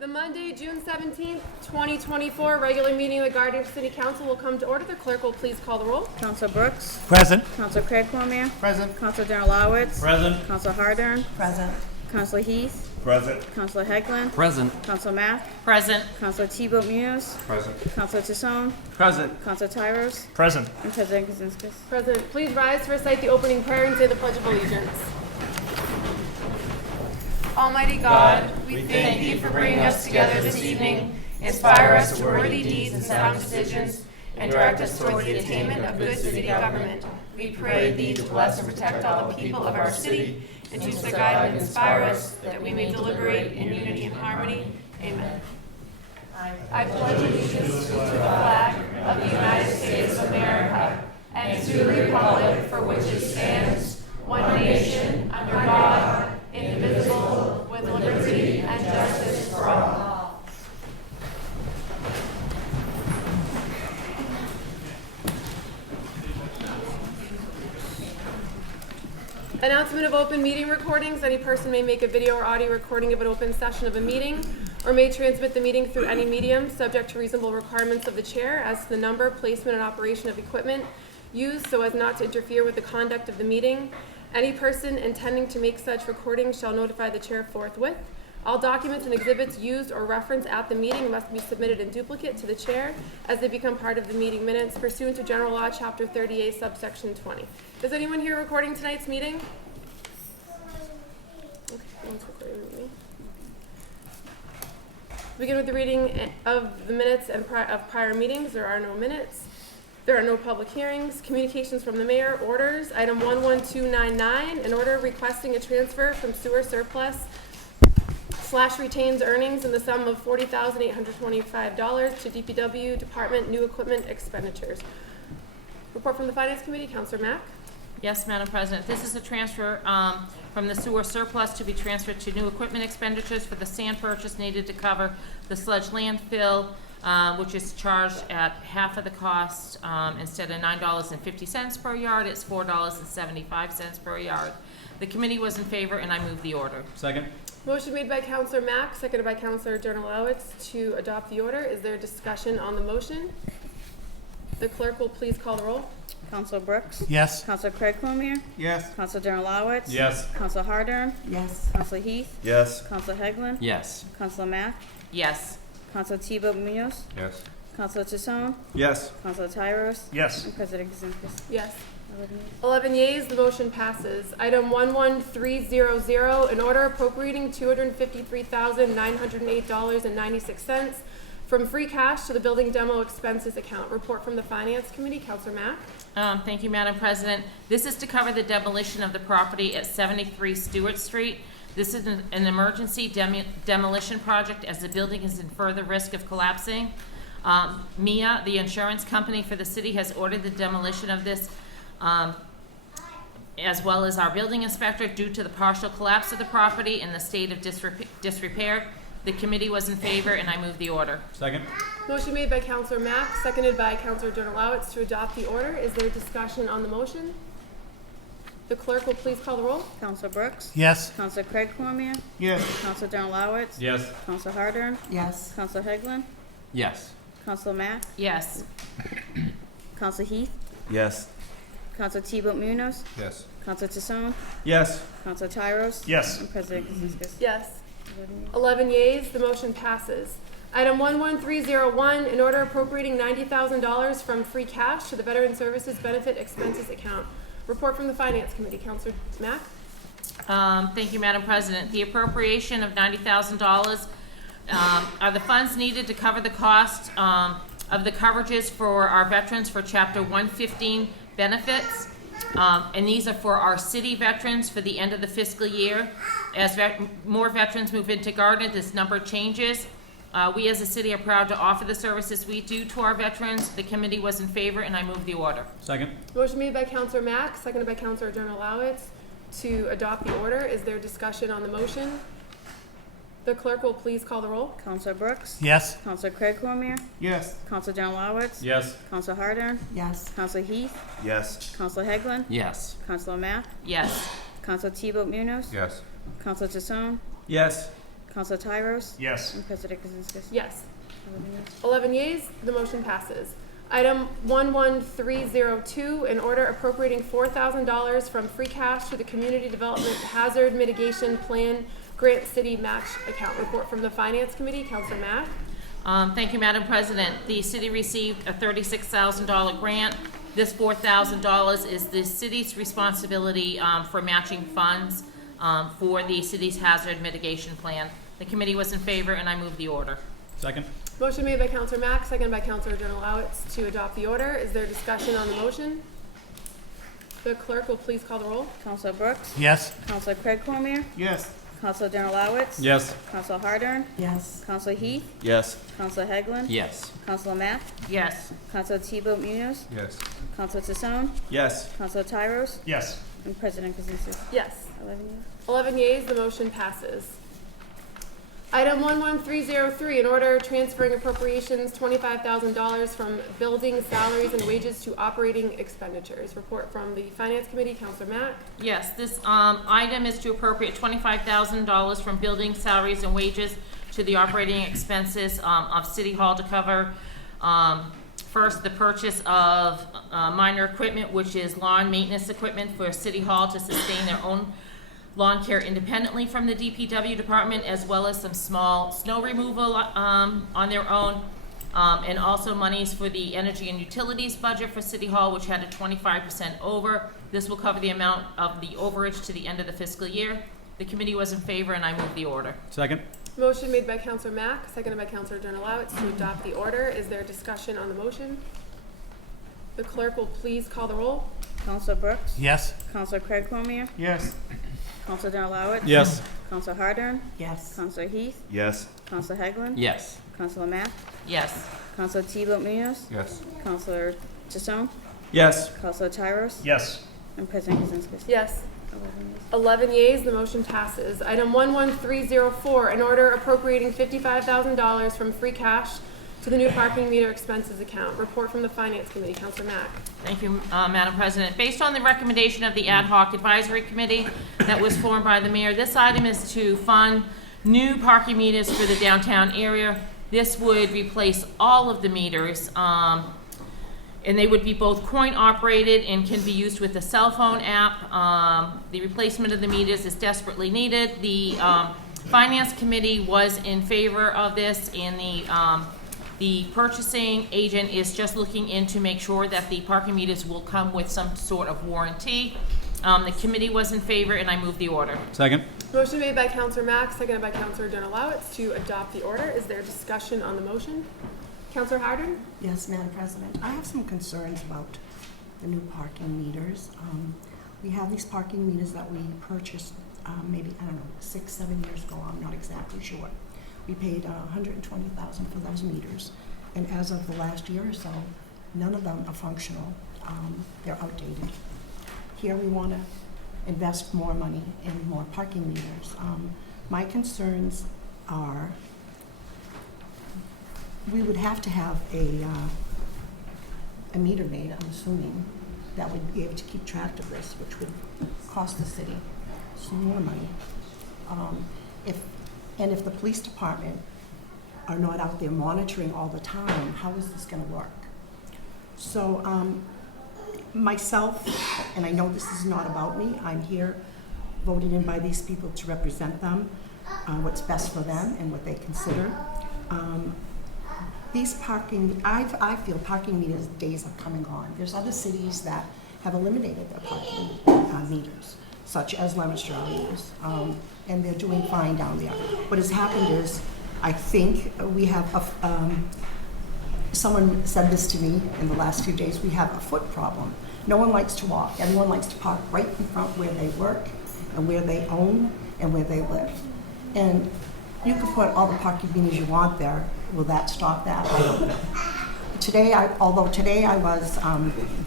The Monday, June 17th, 2024 regular meeting of the Gardner City Council will come to order. The clerk will please call the roll. Council Brooks. Present. Council Craig Cormier. Present. Council Darrell-Lowitz. Present. Council Hardern. Present. Council Heath. Present. Council Hegland. Present. Council Mack. Present. Council Thibault Munoz. Present. Council Tassone. Present. Council Tyros. Present. And President Kaczynskis. President, please rise to recite the opening prayer and say the Pledge of Allegiance. Almighty God, we thank Thee for bringing us together this evening. Inspire us to worthy deeds and sound decisions, and direct us toward the attainment of good city government. We pray Thee to bless and protect all the people of our city, and choose to guide and inspire us, that we may deliberate in unity and harmony. Amen. I pledge allegiance to the flag of the United States of America, and to the republic for which it stands, one nation, under God, indivisible, with liberty and justice for all. Announcement of open meeting recordings. Any person may make a video or audio recording of an open session of a meeting or may transmit the meeting through any medium, subject to reasonable requirements of the chair as to the number, placement, and operation of equipment used so as not to interfere with the conduct of the meeting. Any person intending to make such recording shall notify the chair forthwith. All documents and exhibits used or referenced at the meeting must be submitted in duplicate to the chair as they become part of the meeting minutes pursuant to General Law, Chapter 38, subsection 20. Is anyone here recording tonight's meeting? Okay, no one's recording with me. Begin with the reading of the minutes and of prior meetings. There are no minutes. There are no public hearings. Communications from the mayor. Orders. Item 11299, an order requesting a transfer from sewer surplus / retained earnings in the sum of $40,825 to DPW Department new equipment expenditures. Report from the Finance Committee. Councilor Mack. Yes, Madam President. This is a transfer from the sewer surplus to be transferred to new equipment expenditures for the sand purchase needed to cover the sludge landfill, which is charged at half of the cost. Instead of $9.50 per yard, it's $4.75 per yard. The committee was in favor, and I move the order. Second. Motion made by Councilor Mack, seconded by Councilor Darrell-Lowitz to adopt the order. Is there discussion on the motion? The clerk will please call the roll. Council Brooks. Yes. Council Craig Cormier. Yes. Council Darrell-Lowitz. Yes. Council Hardern. Yes. Council Heath. Yes. Council Hegland. Yes. Council Mack. Yes. Council Thibault Munoz. Yes. Council Tassone. Yes. Council Tyros. Yes. And President Kaczynskis. Yes. 11 yeas. 11 yeas, the motion passes. Item 11300, an order appropriating $253,908.96 from free cash to the building demo expenses account. Report from the Finance Committee. Councilor Mack. Thank you, Madam President. This is to cover the demolition of the property at 73 Stewart Street. This is an emergency demolition project as the building is in further risk of collapsing. MIA, the insurance company for the city, has ordered the demolition of this as well as our building inspector due to the partial collapse of the property in the state of disrepair. The committee was in favor, and I move the order. Second. Motion made by Councilor Mack, seconded by Councilor Darrell-Lowitz to adopt the order. Is there discussion on the motion? The clerk will please call the roll. Council Brooks. Yes. Council Craig Cormier. Yes. Council Darrell-Lowitz. Yes. Council Hardern. Yes. Council Hegland. Yes. Council Mack. Yes. Council Heath. Yes. Council Thibault Munoz. Yes. Council Tassone. Yes. Council Tyros. Yes. And President Kaczynskis. Yes. 11 yeas, the motion passes. Item 11301, an order appropriating $90,000 from free cash to the Veteran Services Benefit Expenses account. Report from the Finance Committee. Councilor Mack. Thank you, Madam President. The appropriation of $90,000 are the funds needed to cover the cost of the coverages for our veterans for Chapter 115 benefits. And these are for our city veterans for the end of the fiscal year. As more veterans move into Gardner, this number changes. We as a city are proud to offer the services we do to our veterans. The committee was in favor, and I move the order. Second. Motion made by Councilor Mack, seconded by Councilor Darrell-Lowitz to adopt the order. Is there discussion on the motion? The clerk will please call the roll. Council Brooks. Yes. Council Craig Cormier. Yes. Council Darrell-Lowitz. Yes. Council Hardern. Yes. Council Heath. Yes. Council Hegland. Yes. Council Mack. Yes. Council Thibault Munoz. Yes. Council Tassone. Yes. Counselor Tyros? Yes. And President Kaczynski? Yes. 11 yes. 11 yeas, the motion passes. Item 11302, an order appropriating $4,000 from free cash to the Community Development Hazard Mitigation Plan Grant City Match Account. Report from the Finance Committee, Councilor Mack. Thank you, Madam President. The city received a $36,000 grant. This $4,000 is the city's responsibility for matching funds for the city's hazard mitigation plan. The committee was in favor, and I move the order. Second. Motion made by Councilor Mack, seconded by Councilor Donalowitz to adopt the order. Is there discussion on the motion? The clerk will please call the roll. Counselor Brooks? Yes. Counselor Craig Cormier? Yes. Counselor Donalowitz? Yes. Counselor Hardern? Yes. Counselor Heath? Yes. Counselor Hegland? Yes. Counselor Mack? Yes. Counselor Tebow Munoz? Yes. Counselor Tassone? Yes. Counselor Tyros? Yes. And President Kaczynski? Yes. 11 yes. 11 yeas, the motion passes. Item 11303, an order transferring appropriations $25,000 from building salaries and wages to operating expenditures. Report from the Finance Committee, Councilor Mack. Yes, this item is to appropriate $25,000 from building salaries and wages to the operating expenses of City Hall to cover first the purchase of minor equipment, which is lawn maintenance equipment for City Hall to sustain their own lawn care independently from the DPW department, as well as some small snow removal on their own, and also monies for the energy and utilities budget for City Hall, which had a 25% over. This will cover the amount of the overage to the end of the fiscal year. The committee was in favor, and I move the order. Second. Motion made by Councilor Mack, seconded by Councilor Donalowitz to adopt the order. Is there discussion on the motion? The clerk will please call the roll. Counselor Brooks? Yes. Counselor Craig Cormier? Yes. Counselor Donalowitz? Yes. Counselor Hardern? Yes. Counselor Heath? Yes. Counselor Hegland? Yes. Counselor Mack? Yes. Counselor Tebow Munoz? Yes. Counselor Tassone? Yes. Counselor Tyros? Yes. And President Kaczynski? Yes. 11 yes. 11 yeas, the motion passes. Item 11304, an order appropriating $55,000 from free cash to the new parking meter expenses account. Report from the Finance Committee, Councilor Mack. Thank you, Madam President. Based on the recommendation of the Ad hoc Advisory Committee that was formed by the mayor, this item is to fund new parking meters for the downtown area. This would replace all of the meters, and they would be both coin operated and can be used with the cell phone app. The replacement of the meters is desperately needed. The Finance Committee was in favor of this, and the purchasing agent is just looking in to make sure that the parking meters will come with some sort of warranty. The committee was in favor, and I move the order. Second. Motion made by Councilor Mack, seconded by Councilor Donalowitz to adopt the order. Is there discussion on the motion? Councilor Hardern? Yes, Madam President. I have some concerns about the new parking meters. We have these parking meters that we purchased maybe, I don't know, 6-7 years ago. I'm not exactly sure. We paid $120,000 for those meters, and as of the last year or so, none of them are functional. They're outdated. Here we want to invest more money in more parking meters. My concerns are we would have to have a meter maid, I'm assuming, that would be able to keep track of this, which would cost the city some more money. If the police department are not out there monitoring all the time, how is this going to work? So myself, and I know this is not about me, I'm here voted in by these people to represent them, what's best for them and what they consider. These parking, I feel parking meters days are coming on. There's other cities that have eliminated their parking meters, such as Leominster is, and they're doing fine down there. What has happened is, I think we have, someone said this to me in the last few days, we have a foot problem. No one likes to walk. Everyone likes to park right in front where they work and where they own and where they live. And you can put all the parking meters you want there. Will that stop that? I don't know. Today, although today I was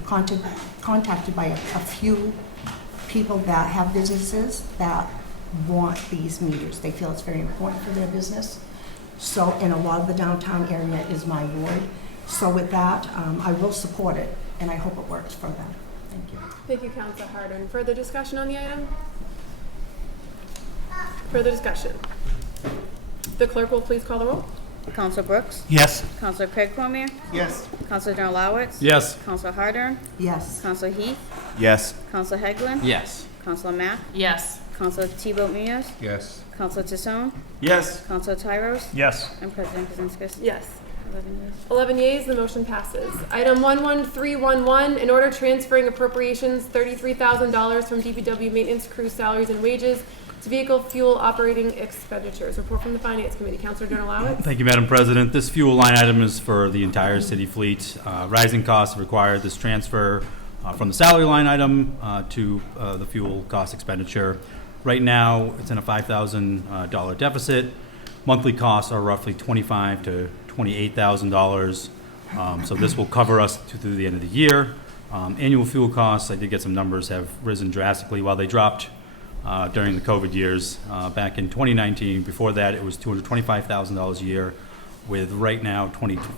contacted by a few people that have businesses that want these meters. They feel it's very important for their business. So, and a lot of the downtown area is my ward. So with that, I will support it, and I hope it works for them. Thank you. Thank you, Councilor Hardern. Further discussion on the item? Further discussion? The clerk will please call the roll. Counselor Brooks? Yes. Counselor Craig Cormier? Yes. Counselor Donalawitz? Yes. Counselor Harder? Yes. Counselor Heath? Yes. Counselor Hegland? Yes. Counselor Mack? Yes. Counselor Thibault Munoz? Yes. Counselor Tassone? Yes. Counselor Tyros? Yes. And President Kazinskas? Yes. 11 yeas. 11 yeas, the motion passes. Item 11311, in order transferring appropriations $33,000 from DPW maintenance crew salaries and wages to vehicle fuel operating expenditures. Report from the Finance Committee. Counselor Donalawitz? Thank you, Madam President. This fuel line item is for the entire city fleet. Rising costs require this transfer from the salary line item to the fuel cost expenditure. Right now, it's in a $5,000 deficit. Monthly costs are roughly $25,000 to $28,000. So this will cover us through the end of the year. Annual fuel costs, I did get some numbers, have risen drastically. While they dropped during the COVID years back in 2019, before that it was $225,000 a year, with right now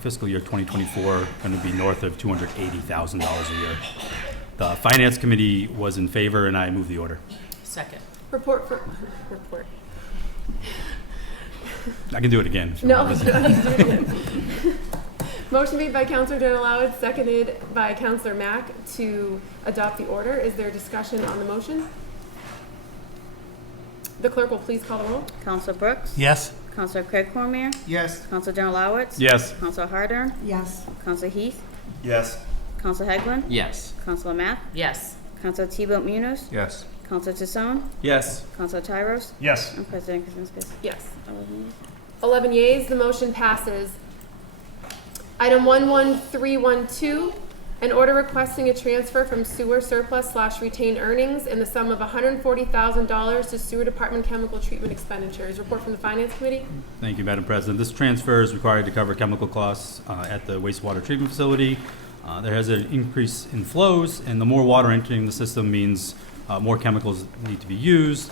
fiscal year 2024 going to be north of $280,000 a year. The Finance Committee was in favor, and I move the order. Second. Report. I can do it again. if you No. want to listen. Motion made by Counselor Donalawitz, seconded by Counselor Mack to adopt the order. Is there discussion on the motion? The clerk will please call the roll. Counselor Brooks? Yes. Counselor Craig Cormier? Yes. Counselor Donalawitz? Yes. Counselor Harder? Yes. Counselor Heath? Yes. Counselor Hegland? Yes. Counselor Mack? Yes. Counselor Thibault Munoz? Yes. Counselor Tassone? Yes. Counselor Tyros? Yes. And President Kazinskas? Yes. 11 yeas. 11 yeas, the motion passes. Item 11312, an order requesting a transfer from sewer surplus/retained earnings in the sum of $140,000 to sewer department chemical treatment expenditures. Report from the Finance Committee. Thank you, Madam President. This transfer is required to cover chemical costs at the wastewater treatment facility. There has an increase in flows, and the more water entering the system means more chemicals need to be used.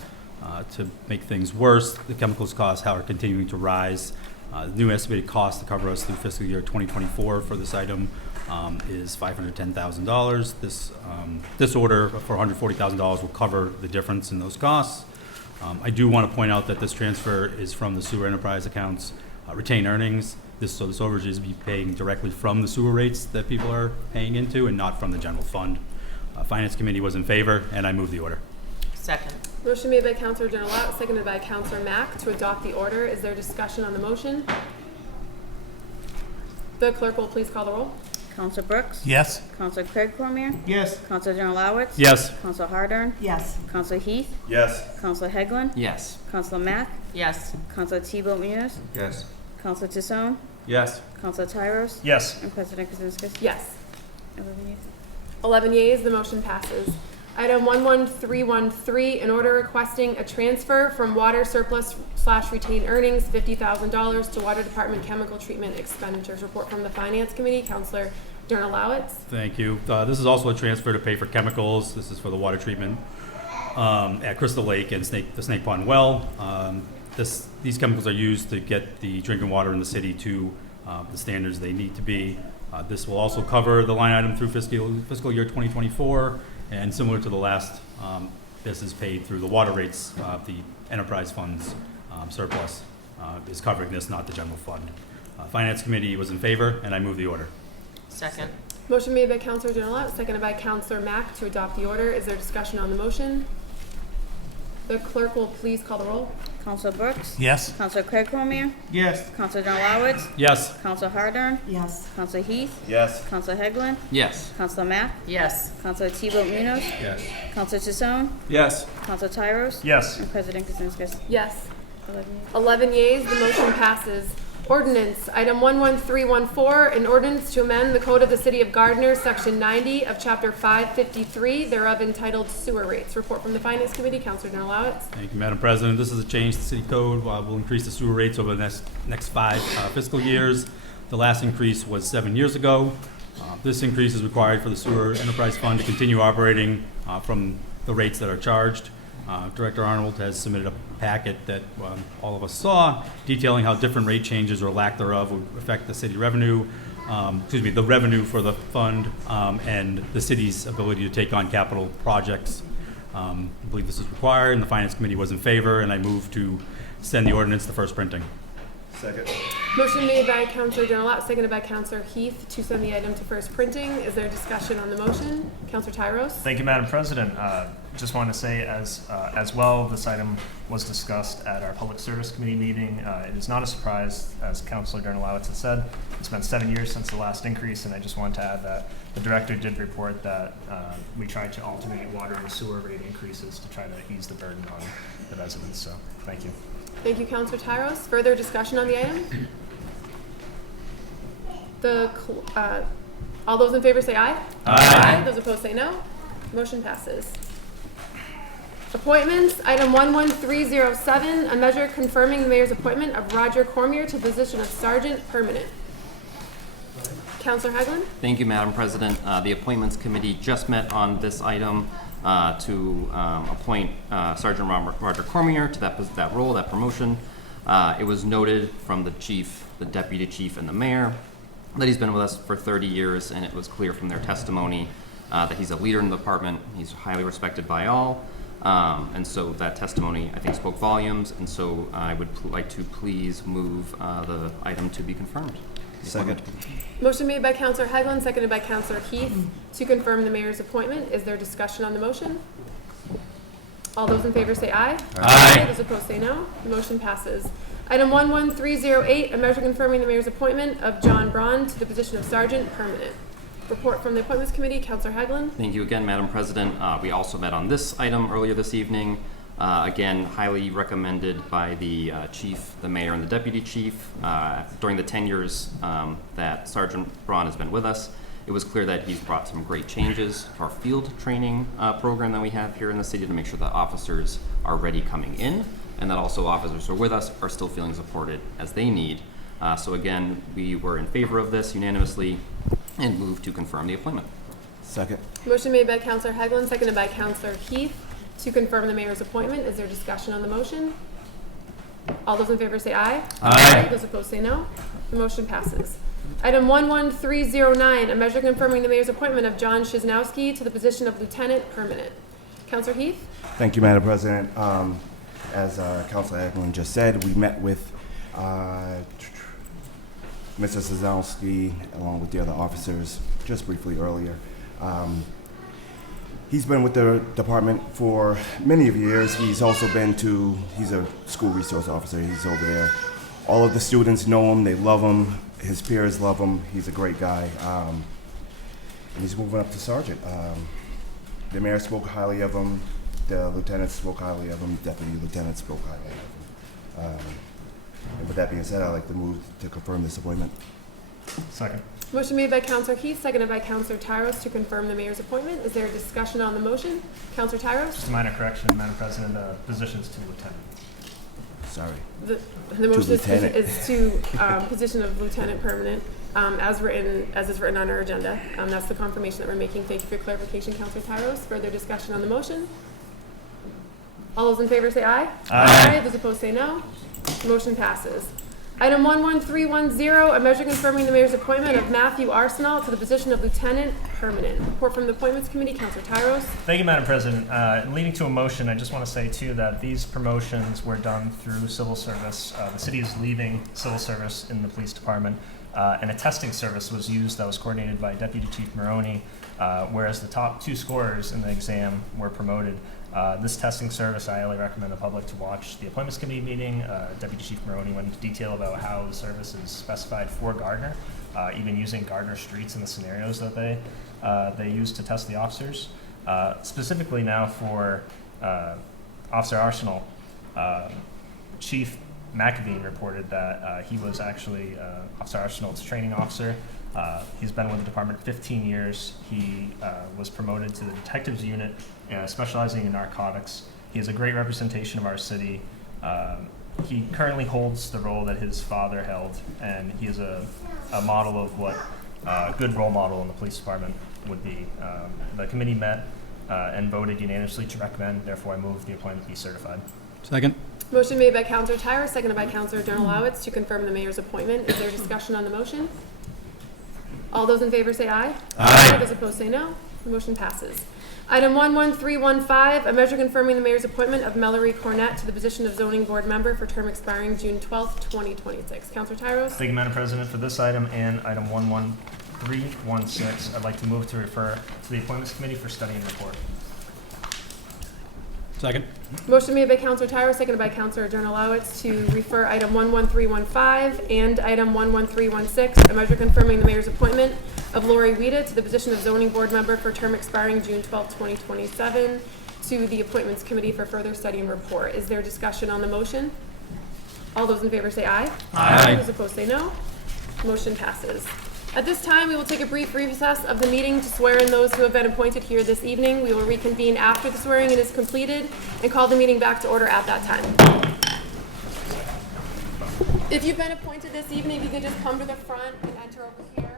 To make things worse, the chemicals costs are continuing to rise. The new estimated cost to cover us through fiscal year 2024 for this item is $510,000. This order for $140,000 will cover the difference in those costs. I do want to point out that this transfer is from the sewer enterprise accounts retained earnings. So this overage is be paying directly from the sewer rates that people are paying into and not from the general fund. Finance Committee was in favor, and I move the order. Second. Motion made by Counselor Donalawitz, seconded by Counselor Mack to adopt the order. Is there discussion on the motion? The clerk will please call the roll. Counselor Brooks? Yes. Counselor Craig Cormier? Yes. Counselor Donalawitz? Yes. Counselor Harder? Yes. Counselor Heath? Yes. Counselor Hegland? Yes. Counselor Mack? Yes. Counselor Thibault Munoz? Yes. Counselor Tassone? Yes. Counselor Tyros? Yes. And President Kazinskas? Yes. 11 yeas. 11 yeas, the motion passes. Item 11313, an order requesting a transfer from water surplus/retained earnings, $50,000 to water department chemical treatment expenditures. Report from the Finance Committee. Counselor Donalawitz. Thank you. This is also a transfer to pay for chemicals. This is for the water treatment at Crystal Lake and the Snake Pond Well. These chemicals are used to get the drinking water in the city to the standards they need to be. This will also cover the line item through fiscal year 2024, and similar to the last, this is paid through the water rates. The enterprise funds surplus is covering this, not the general fund. Finance Committee was in favor, and I move the order. Second. Motion made by Counselor Donalawitz, seconded by Counselor Mack to adopt the order. Is there discussion on the motion? The clerk will please call the roll. Counselor Brooks? Yes. Counselor Craig Cormier? Yes. Counselor Donalawitz? Yes. Counselor Harder? Yes. Counselor Heath? Yes. Counselor Hegland? Yes. Counselor Mack? Yes. Counselor Thibault Munoz? Yes. Counselor Tassone? Yes. Counselor Tyros? Yes. And President Kazinskas? Yes. 11 yeas. 11 yeas, the motion passes. Ordinance, item 11314, an ordinance to amend the Code of the City of Gardner, Section 90 of Chapter 553, thereof entitled Sewer Rates. Report from the Finance Committee. Counselor Donalawitz. Thank you, Madam President. This is a change to the city code. We'll increase the sewer rates over the next 5 fiscal years. The last increase was 7 years ago. This increase is required for the sewer enterprise fund to continue operating from the rates that are charged. Director Arnold has submitted a packet that all of us saw, detailing how different rate changes or lack thereof would affect the city revenue, the revenue for the fund, and the city's ability to take on capital projects. I believe this is required, and the Finance Committee was in favor, and I move to send the ordinance to first printing. Second. Motion made by Counselor Donalot, seconded by Counselor Heath to send the item to first printing. Is there discussion on the motion? Counselor Tyros? Thank you, Madam President. Just want to say as well, this item was discussed at our Public Service Committee meeting. It is not a surprise, as Councilor Dernalowitz has said. It's been 7 years since the last increase, and I just want to add that the director did report that we tried to alternate water and sewer rate increases to try to ease the burden on the residents. So, thank you. Thank you, Counselor Tyros. Further discussion on the item? All those in favor say aye. Aye. Those opposed say no. Motion passes. Appointments, item 11307, a measure confirming the mayor's appointment of Roger Cormier to the position of Sergeant Permanent. Counselor Hagelin? Thank you, Madam President. The Appointments Committee just met on this item to appoint Sergeant Roger Cormier to that role, that promotion. It was noted from the chief, the deputy chief, and the mayor that he's been with us for 30 years, and it was clear from their testimony that he's a leader in the department. He's highly respected by all. And so that testimony, I think, spoke volumes, and so I would like to please move the item to be confirmed. Second. Motion made by Counselor Hagelin, seconded by Counselor Heath to confirm the mayor's appointment. Is there discussion on the motion? All those in favor say aye. Aye. Those opposed say no. The motion passes. Item 11308, a measure confirming the mayor's appointment of John Braun to the position of Sergeant Permanent. Report from the Appointments Committee, Counselor Hagelin. Thank you again, Madam President. We also met on this item earlier this evening. Again, highly recommended by the chief, the mayor, and the deputy chief. During the 10 years that Sergeant Braun has been with us, it was clear that he's brought some great changes to our field training program that we have here in the city to make sure that officers are ready coming in, and that also officers who are with us are still feeling supported as they need. So again, we were in favor of this unanimously and move to confirm the appointment. Second. Motion made by Counselor Hagelin, seconded by Counselor Heath to confirm the mayor's appointment. Is there discussion on the motion? All those in favor say aye. Aye. Those opposed say no. The motion passes. Item 11309, a measure confirming the mayor's appointment of John Shiznowski to the position of Lieutenant Permanent. Counselor Heath? Thank you, Madam President. As Councilor Eklund just said, we met with Mr. Szanowski along with the other officers just briefly earlier. He's been with the department for many of years. He's also he's a school resource officer. He's over there. All of the students know him. They love him. His peers love him. He's a great guy. And he's moving up to sergeant. The mayor spoke highly of him. The lieutenant spoke highly of him. Deputy lieutenant spoke highly of him. And with that being said, I'd like to move to confirm this appointment. Second. Motion made by Counselor Heath, seconded by Counselor Tyros to confirm the mayor's appointment. Is there a discussion on the motion? Counselor Tyros? Just a minor correction, Madam President. Positions to lieutenant. Sorry. The motion lieutenant. is to position of Lieutenant Permanent as is written on our agenda. That's the confirmation that we're making. Thank you for your clarification, Counselor Tyros. Further discussion on the motion? All those in favor say aye. Aye. Those opposed say no. Motion passes. Item 11310, a measure confirming the mayor's appointment of Matthew Arsenal to the position of Lieutenant Permanent. Report from the Appointments Committee, Counselor Tyros. Thank you, Madam President. Leading to a motion, I just want to say, too, that these promotions were done through civil service. The city is leaving civil service in the police department, and a testing service was used that was coordinated by Deputy Chief Maroney, whereas the top 2 scorers in the exam were promoted. This testing service, I highly recommend the public to watch the Appointments Committee meeting. Deputy Chief Maroney went into detail about how the service is specified for Gardner, even using Gardner streets in the scenarios that they use to test the officers. Specifically now for Officer Arsenal, Chief McAveen reported that he was actually Officer Arsenal's training officer. He's been with the department 15 years. He was promoted to the detectives unit, specializing in narcotics. He is a great representation of our city. He currently holds the role that his father held, and he is a model of what a good role model in the police department would be. The committee met and voted unanimously to recommend. Therefore, I move the appointment be certified. Second. Motion made by Counselor Tyra, seconded by Counselor Donalowitz to confirm the mayor's appointment. Is there discussion on the motion? All those in favor say aye. Aye. Those opposed say no. The motion passes. Item 11315, a measure confirming the mayor's appointment of Mallory Cornett to the position of zoning board member for term expiring June 12th, 2026. Counselor Tyros? Thank you, Madam President. For this item and item 11316, I'd like to move to refer to the Appointments Committee for study and report. Second. Motion made by Counselor Tyros, seconded by Counselor Journalowitz to refer item 11315 and item 11316, a measure confirming the mayor's appointment of Lori Weta to the position of zoning board member for term expiring June 12, 2027, to the Appointments Committee for further study and report. Is there discussion on the motion? All those in favor say aye. Aye. Those opposed say no. Motion passes. At this time, we will take a brief recess of the meeting to swear in those who have been appointed here this evening. We will reconvene after the swearing-in is completed and call the meeting back to order at that time. If you've been appointed this evening, if you could just come to the front and enter over here.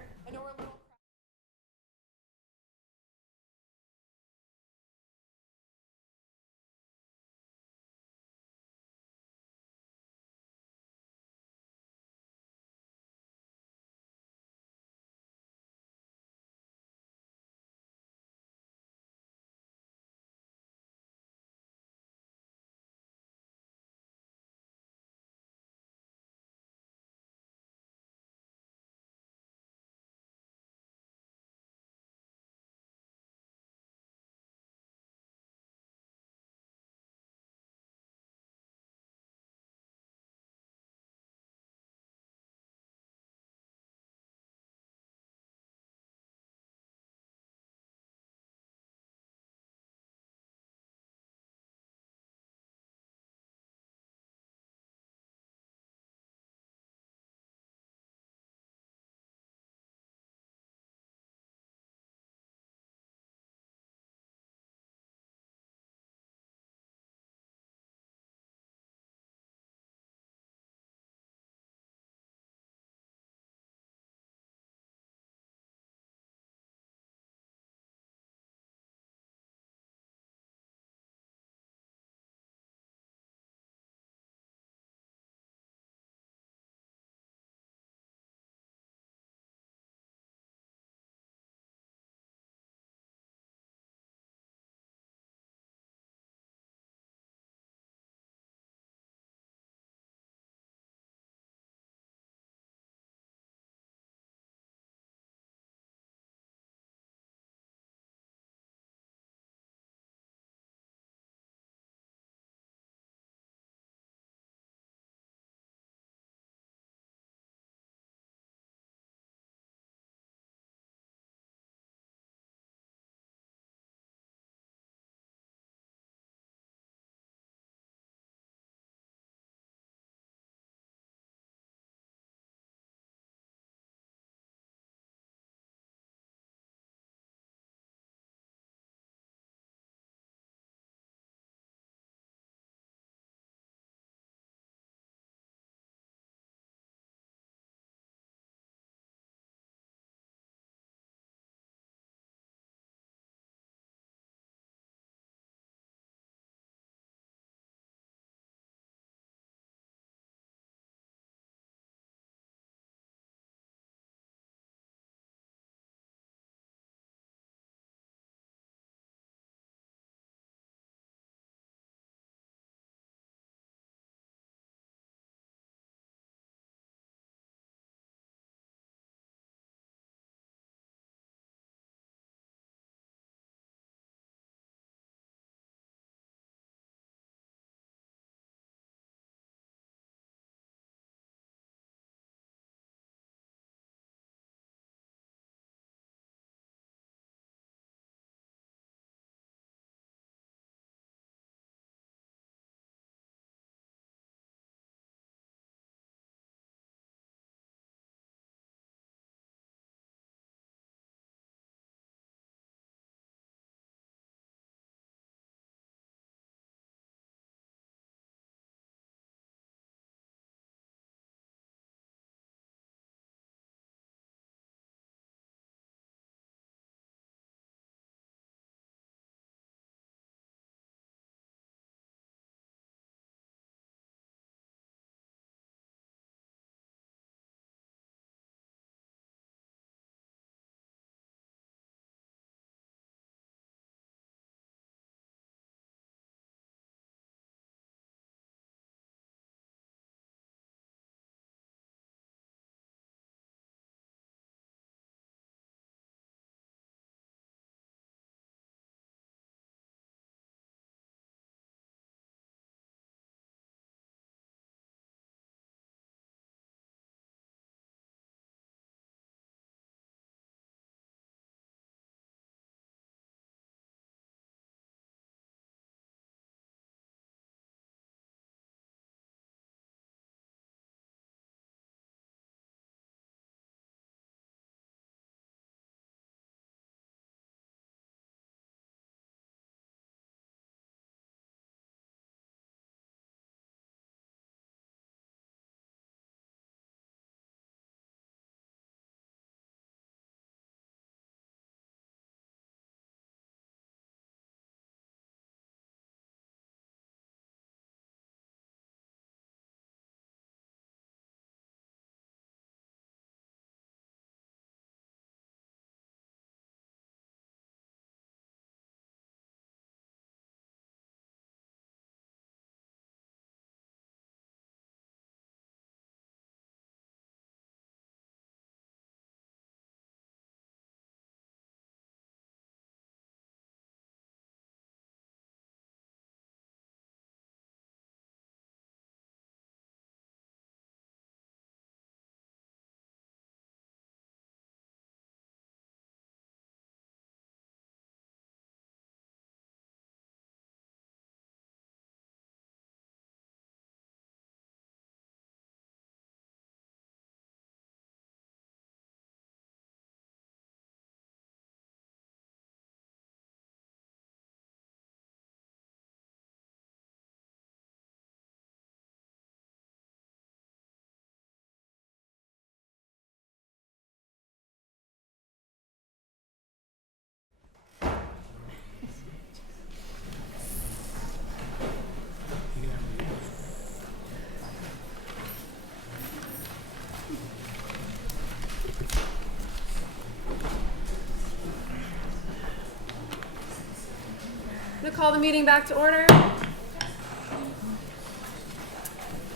call the meeting back to order.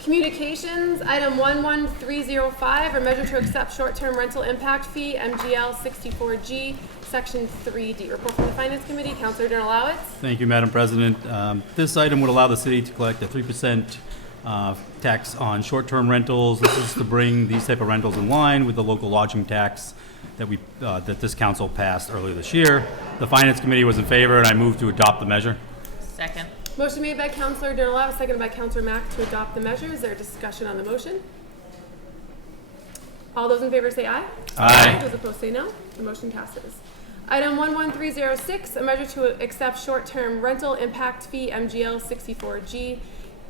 Communications, item 11305, a measure to accept short-term rental impact fee, MGL 64G, section 3D. Report from the Finance Committee, Councilor Donalawitz. Thank you, Madam President. This item would allow the city to collect a 3% tax on short-term rentals. This is to bring these type of rentals in line with the local lodging tax that this council passed earlier this year. The Finance Committee was in favor, and I move to adopt the measure. Second. Motion made by Councilor Donalawitz, seconded by Councilor Mack to adopt the measure. Is there discussion on the motion? All those in favor say aye. Aye. Those opposed say no. The motion passes. Item 11306, a measure to accept short-term rental impact fee, MGL 64G,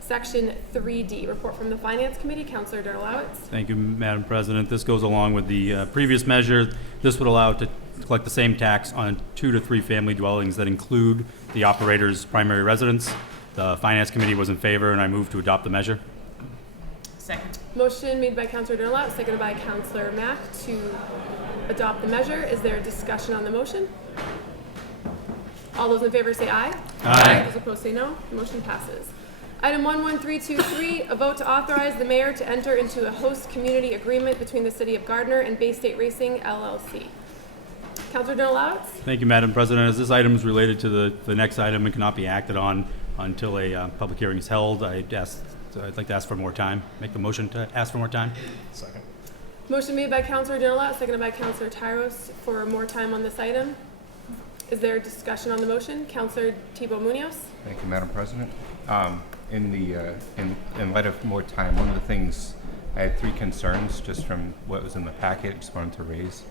section 3D. Report from the Finance Committee, Councilor Donalawitz. Thank you, Madam President. This goes along with the previous measure. This would allow it to collect the same tax on 2 to 3 family dwellings that include the operator's primary residence. The Finance Committee was in favor, and I move to adopt the measure. Second. Motion made by Councilor Donalawitz, seconded by Councilor Mack to adopt the measure. Is there discussion on the motion? All those in favor say aye. Aye. Those opposed say no. The motion passes. Item 11323, a vote to authorize the mayor to enter into a host community agreement between the City of Gardner and Bay State Racing, LLC. Councilor Donalawitz? Thank you, Madam President. As this item is related to the next item and cannot be acted on until a public hearing is held, I'd like to ask for more time. Make the motion to ask for more time. Second. Motion made by Councilor Donalawitz, seconded by Councilor Tyros for more time on this item. Is there discussion on the motion? Councilor Thibault Munoz? Thank you, Madam President. In light of more time, one of the things, I had 3 concerns just from what was in the packet, just wanted to raise.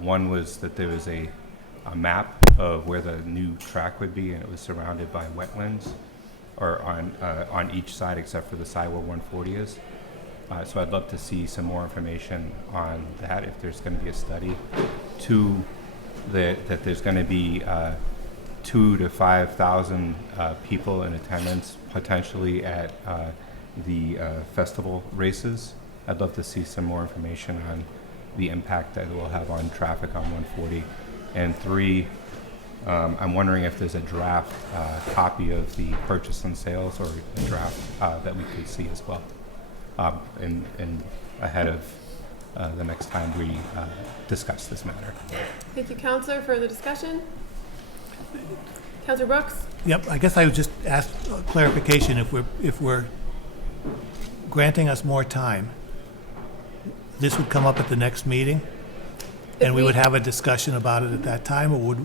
One was that there was a map of where the new track would be, and it was surrounded by wetlands, or on each side except for the side where 140 is. So I'd love to see some more information on that, if there's going to be a study. 2, that there's going to be 2,000 to 5,000 people in attendance potentially at the festival races. I'd love to see some more information on the impact that it will have on traffic on 140. And 3, I'm wondering if there's a draft copy of the purchase and sales, or a draft that we could see as well, and ahead of the next time we discuss this matter. Thank you, Councilor. Further discussion? Councilor Brooks? Yep, I guess I would just ask clarification. If we're granting us more time, this would come up at the next meeting, and we would have a discussion about it at that time, or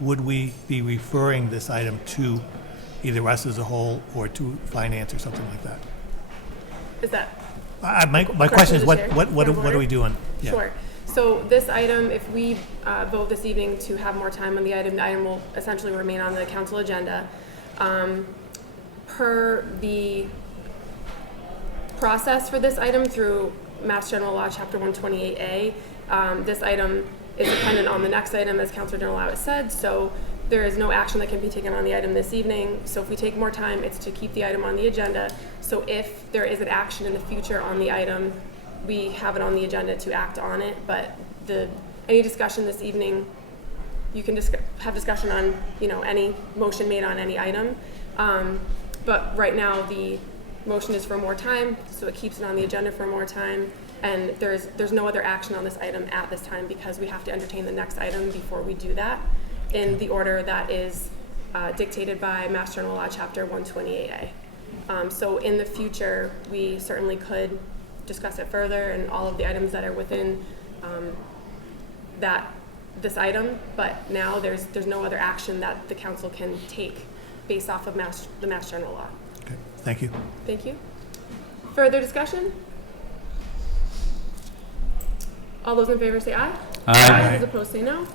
would we be referring this item to either us as a whole or to finance or something like that? Is that? My question is, to the chair. what are we doing? Yeah. Sure. So this item, if we vote this evening to have more time on the item will essentially remain on the council agenda. Per the process for this item through Mass General Law, Chapter 128A, this item is dependent on the next item, as Councilor Donalawitz said, so there is no action that can be taken on the item this evening. So if we take more time, it's to keep the item on the agenda. So if there is an action in the future on the item, we have it on the agenda to act on it. But any discussion this evening, you can have discussion on any motion made on any item. But right now the motion is for more time, so it keeps it on the agenda for more time. And there's no other action on this item at this time, because we have to entertain the next item before we do that, in the order that is dictated by Mass General Law, Chapter 128A. So in the future, we certainly could discuss it further and all of the items that are within this item, but now there's no other action that the council can take based off of the Mass General Law. Okay, thank you. Thank you. Further discussion? All those in favor say aye. Aye. Those opposed say no.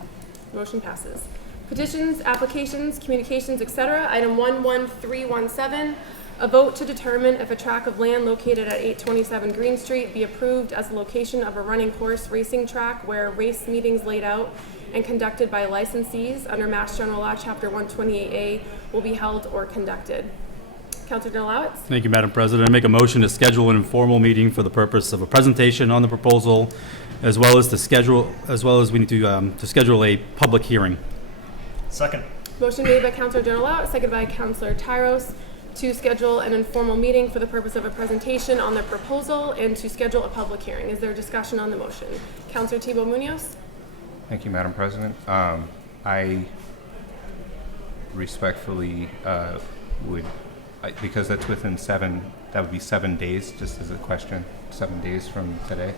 Motion passes. Petitions, applications, communications, etc. Item 11317, a vote to determine if a tract of land located at 827 Green Street be approved as the location of a running horse racing track where race meetings laid out and conducted by licensees under Mass General Law, Chapter 128A will be held or conducted. Councilor Donalawitz? Thank you, Madam President. I make a motion to schedule an informal meeting for the purpose of a presentation on the proposal, as well as we need to schedule a public hearing. Second. Motion made by Counselor Donalao, seconded by Counselor Tyros, to schedule an informal meeting for the purpose of a presentation on their proposal and to schedule a public hearing. Is there discussion on the motion? Counselor Thibault Munoz? Thank you, Madam President. I respectfully because that's within that would be 7 days, just as a question, 7 days from today.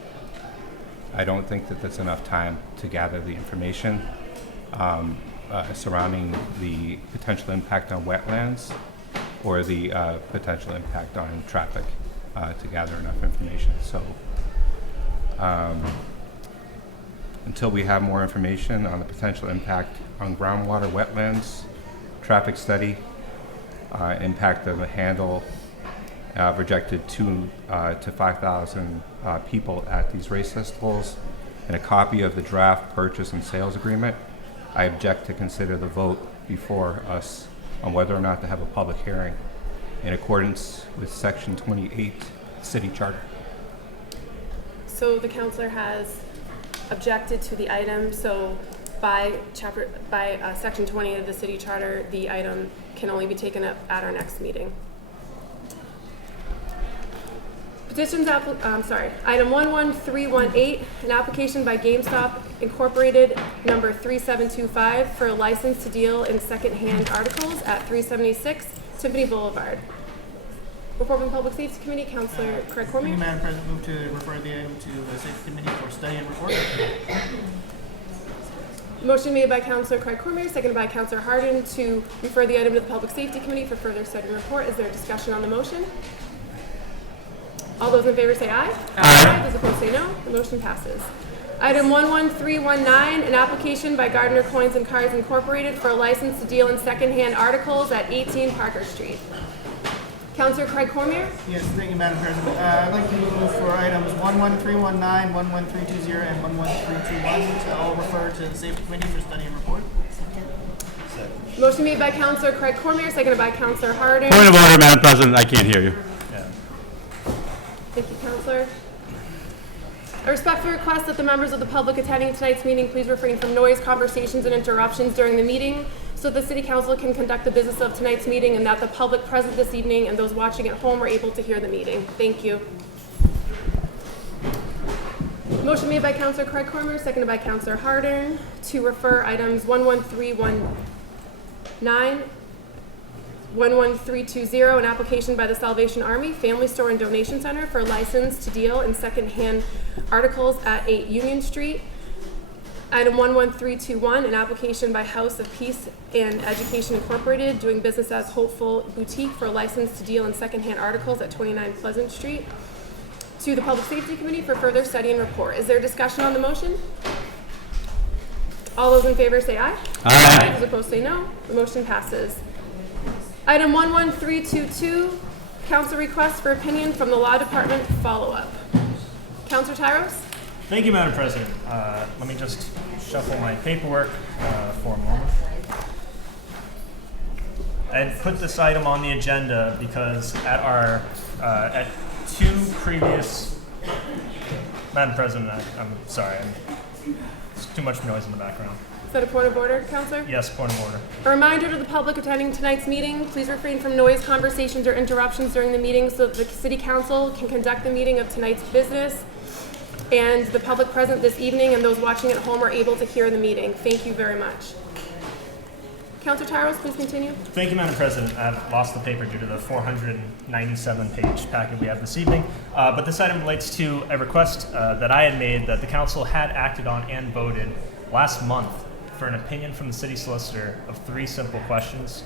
I don't think that that's enough time to gather the information surrounding the potential impact on wetlands or the potential impact on traffic to gather enough information. So until we have more information on the potential impact on groundwater, wetlands, traffic study, impact of a handle projected 2 to 5,000 people at these race festivals, and a copy of the draft purchase and sales agreement, I object to consider the vote before us on whether or not to have a public hearing in accordance with Section 28 City Charter. So the counselor has objected to the item, so by Section 20 of the City Charter, the item can only be taken up at our next meeting. Petitions, item 11318, an application by GameStop Incorporated, number 3725, for a license to deal in second-hand articles at 376 Tiffany Boulevard. Report from Public Safety Committee, Councilor Craig Cormier. Thank you, Madam President. Move to refer the item to the Safety Committee for study and report. Motion made by Councilor Craig Cormier, seconded by Councilor Harden, to refer the item to the Public Safety Committee for further study and report. Is there discussion on the motion? All those in favor say aye. Aye. Those opposed say no. The motion passes. Item 11319, an application by Gardner Coins and Cards Incorporated for a license to deal in second-hand articles at 18 Parker Street. Councilor Craig Cormier? Yes, thank you, Madam President. I'd like to move for items 11319, 11320, and 11321 to all refer to the Safety Committee for study and report. Motion made by Councilor Craig Cormier, seconded by Councilor Harden. Point of order, Madam President, I can't hear you. Thank you, Councilor. I respectfully request that the members of the public attending tonight's meeting please refrain from noise, conversations, and interruptions during the meeting so the City Council can conduct the business of tonight's meeting and that the public present this evening and those watching at home are able to hear the meeting. Thank you. Motion made by Councilor Craig Cormier, seconded by Councilor Harden, to refer items 11319, 11320, an application by the Salvation Army Family Store and Donation Center for a license to deal in second-hand articles at 8 Union Street. Item 11321, an application by House of Peace and Education Incorporated, doing business as Hopeful Boutique, for a license to deal in second-hand articles at 29 Pleasant Street. To the Public Safety Committee for further study and report. Is there discussion on the motion? All those in favor say aye. Aye. Those opposed say no. The motion passes. Item 11322, council request for opinion from the Law Department follow-up. Councilor Tyros? Thank you, Madam President. Let me just shuffle my paperwork for a moment. I put this item on the agenda because at two previous... Madam President, I'm sorry. There's too much noise in the background. Is that a point of order, Councilor? Yes, point of order. A reminder to the public attending tonight's meeting, please refrain from noise, conversations, or interruptions during the meeting so that the City Council can conduct the meeting of tonight's business and the public present this evening and those watching at home are able to hear the meeting. Thank you very much. Councilor Tyros, please continue. Thank you, Madam President. I've lost the paper due to the 497-page packet we have this evening. But this item relates to a request that I had made that the council had acted on and voted last month for an opinion from the city solicitor of 3 simple questions.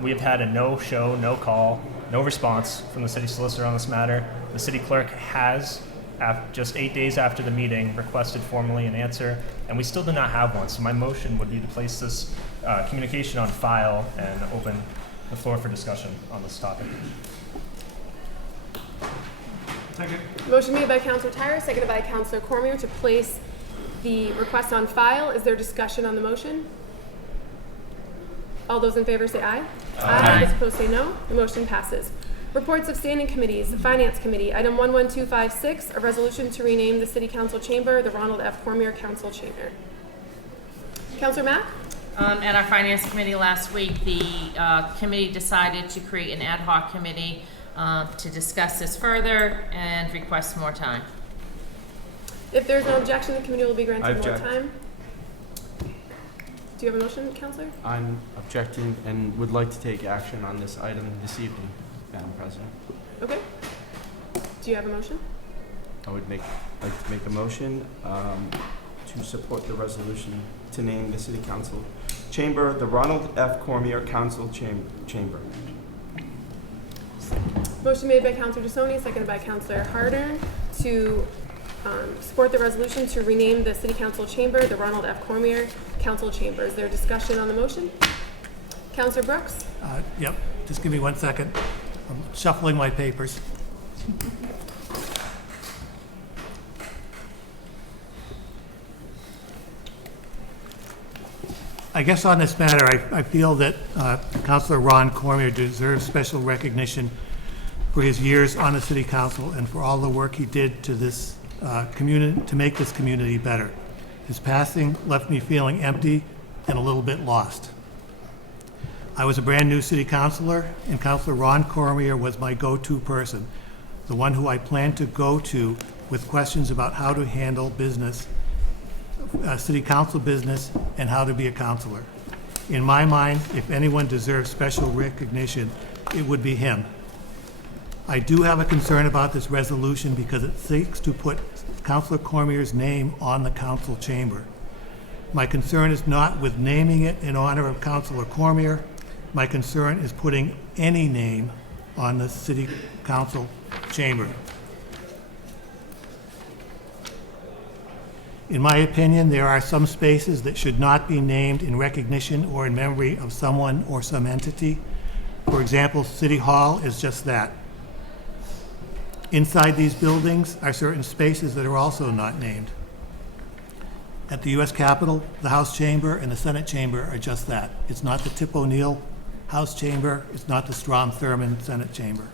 We have had a no-show, no-call, no response from the city solicitor on this matter. The city clerk has, just 8 days after the meeting, requested formally an answer, and we still do not have one. So my motion would be to place this communication on file and open the floor for discussion on this topic. Second. Motion made by Councilor Tyros, seconded by Councilor Cormier to place the request on file. Is there discussion on the motion? All those in favor say aye. Aye. Those opposed say no. The motion passes. Reports of standing committees. The Finance Committee, item 11256, a resolution to rename the City Council Chamber the Ronald F. Cormier Council Chamber. Councilor Mack? At our finance committee last week, the committee decided to create an ad hoc committee to discuss this further and request more time. If there's no objection, the committee will be granted more object. time. Do you have a motion, Counselor? I'm objecting and would like to take action on this item this evening, Madam President. Okay. Do you have a motion? I would like to make a motion to support the resolution to name the City Council Chamber the Ronald F. Cormier Council Chamber. Motion made by Counselor DeSoni, seconded by Counselor Harder to support the resolution to rename the City Council Chamber the Ronald F. Cormier Council Chamber. Is there discussion on the motion? Counselor Brooks? Yep, just give me 1 second. I'm shuffling my papers. I guess on this matter, I feel that Councilor Ron Cormier deserves special recognition for his years on the City Council and for all the work he did to this community, to make this community better. His passing left me feeling empty and a little bit lost. I was a brand new city councilor, and Councilor Ron Cormier was my go-to person, the one who I planned to go to with questions about how to handle business, city council business, and how to be a councilor. In my mind, if anyone deserves special recognition, it would be him. I do have a concern about this resolution because it seeks to put Councilor Cormier's name on the council chamber. My concern is not with naming it in honor of Councilor Cormier. My concern is putting any name on the city council chamber. In my opinion, there are some spaces that should not be named in recognition or in memory of someone or some entity. For example, City Hall is just that. Inside these buildings are certain spaces that are also not named. At the U.S. Capitol, the House Chamber and the Senate Chamber are just that. It's not the Tip O'Neill House Chamber, it's not the Strom Thurmond Senate Chamber.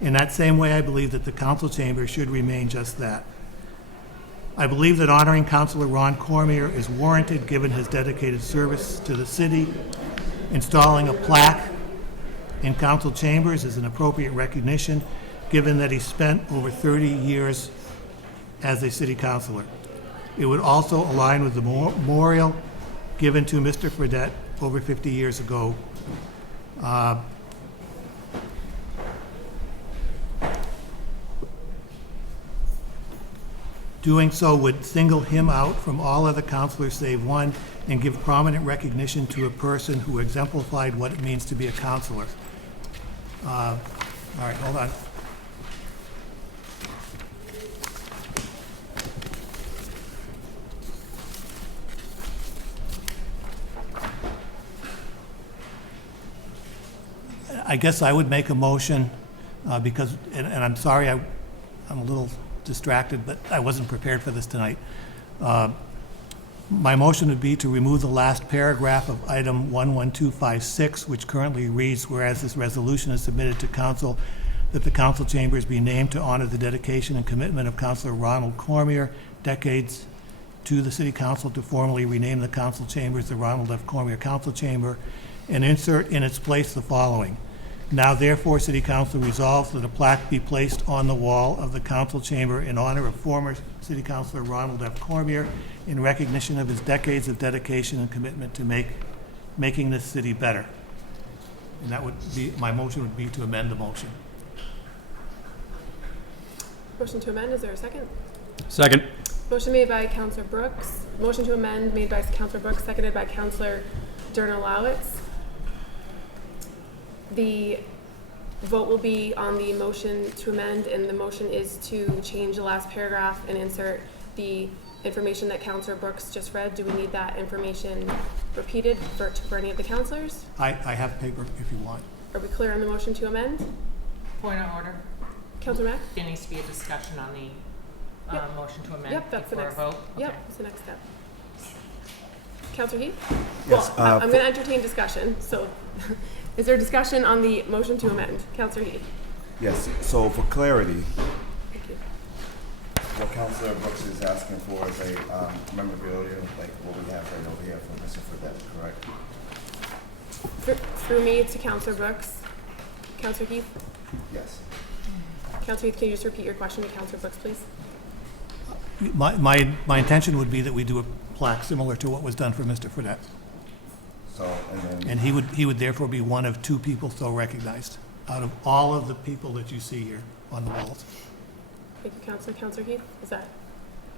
In that same way, I believe that the Council Chamber should remain just that. I believe that honoring Councilor Ron Cormier is warranted given his dedicated service to the city. Installing a plaque in council chambers is an appropriate recognition given that he spent over 30 years as a city councilor. It would also align with the memorial given to Mr. Fredette over 50 years ago. Doing so would single him out from all other councilors save one and give prominent recognition to a person who exemplified what it means to be a councilor. All right, hold on. I guess I would make a motion because, and I'm sorry, I'm a little distracted, but I wasn't prepared for this tonight. My motion would be to remove the last paragraph of item 11256, which currently reads, whereas this resolution is submitted to council, that the council chambers be named to honor the dedication and commitment of Councilor Ronald Cormier, decades to the City Council, to formally rename the council chambers the Ronald F. Cormier Council Chamber, and insert in its place the following. Now therefore, City Council resolves that a plaque be placed on the wall of the council chamber in honor of former City Councilor Ronald F. Cormier in recognition of his decades of dedication and commitment to making this city better. And that would be, my motion would be to amend the motion. Motion to amend, is there a second? Second. Motion made by Counselor Brooks. Motion to amend made by Counselor Brooks, seconded by Counselor Derner-Lowitz. The vote will be on the motion to amend, and the motion is to change the last paragraph and insert the information that Counselor Brooks just read. Do we need that information repeated for any of the counselors? I have paper if you want. Are we clear on the motion to amend? Point of order. Counselor Mack? There needs to be a discussion on the Yep. motion to amend Yep, that's the before a next. vote. Yep, Okay. that's the next step. Counselor Heath? Yes, Well, I'm going to entertain discussion. So, is there discussion on the motion to amend? Counselor Heath? Yes, so for clarity, Thank you. what Councilor Brooks is asking for is a memorabilia, like what we have right over here for Mr. Fredette, correct? Through me to Counselor Brooks. Counselor Heath? Yes. Counselor Heath, can you just repeat your question to Counselor Brooks, please? My intention would be that we do a plaque similar to what was done for Mr. Fredette. So, and then, And he would therefore be one of two people so recognized out of all of the people that you see here on the walls. Thank you, Counselor. Counselor Heath, does that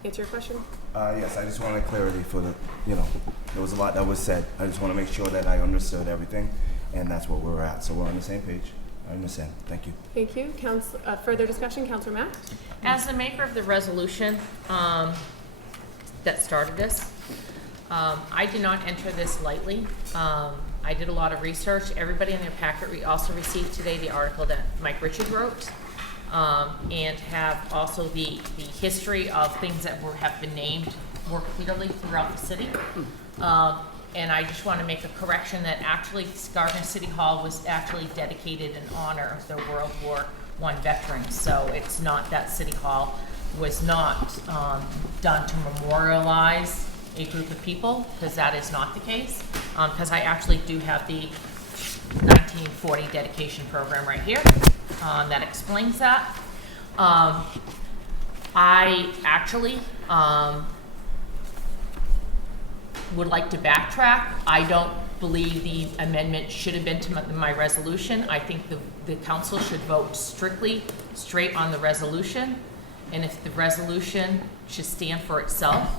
answer your question? yes, I just wanted clarity for the, there was a lot that was said. I just want to make sure that I understood everything, and that's where we're at. So we're on the same page. I understand. Thank you. Thank you. Further discussion, Counselor Mack? As the maker of the resolution that started this, I did not enter this lightly. I did a lot of research. Everybody in their packet also received today the article that Mike Richard wrote, and have also the history of things that have been named more clearly throughout the city. And I just want to make a correction that actually Gardner City Hall was actually dedicated in honor of the World War I veterans. So it's not that City Hall was not done to memorialize a group of people, because that is not the case. Because I actually do have the 1940 dedication program right here that explains that. I actually would like to backtrack. I don't believe the amendment should have been to my resolution. I think the council should vote straight on the resolution. And if the resolution should stand for itself,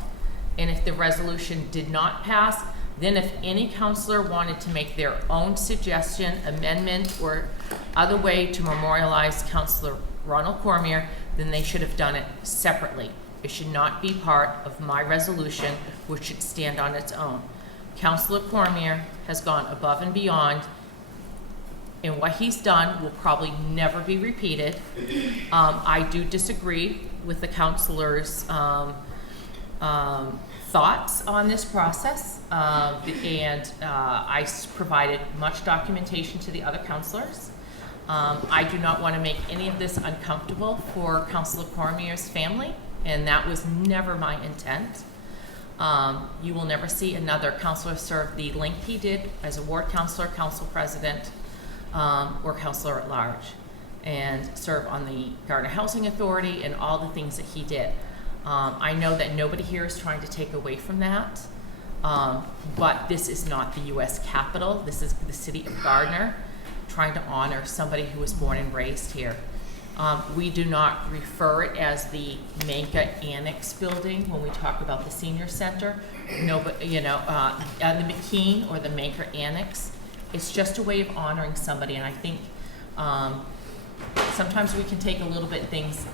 and if the resolution did not pass, then if any councilor wanted to make their own suggestion, amendment, or other way to memorialize Councilor Ronald Cormier, then they should have done it separately. It should not be part of my resolution, which should stand on its own. Councilor Cormier has gone above and beyond, and what he's done will probably never be repeated. I do disagree with the councilor's thoughts on this process, and I provided much documentation to the other councilors. I do not want to make any of this uncomfortable for Councilor Cormier's family, and that was never my intent. You will never see another councilor serve the length he did as a ward councilor, council president, or councilor at large, and serve on the Gardner Housing Authority and all the things that he did. I know that nobody here is trying to take away from that, but this is not the U.S. Capitol. This is the city of Gardner trying to honor somebody who was born and raised here. We do not refer it as the Manka Annex building when we talk about the senior center. No, but the McKean or the Manka Annex, it's just a way of honoring somebody. And I think sometimes we can take a little bit things,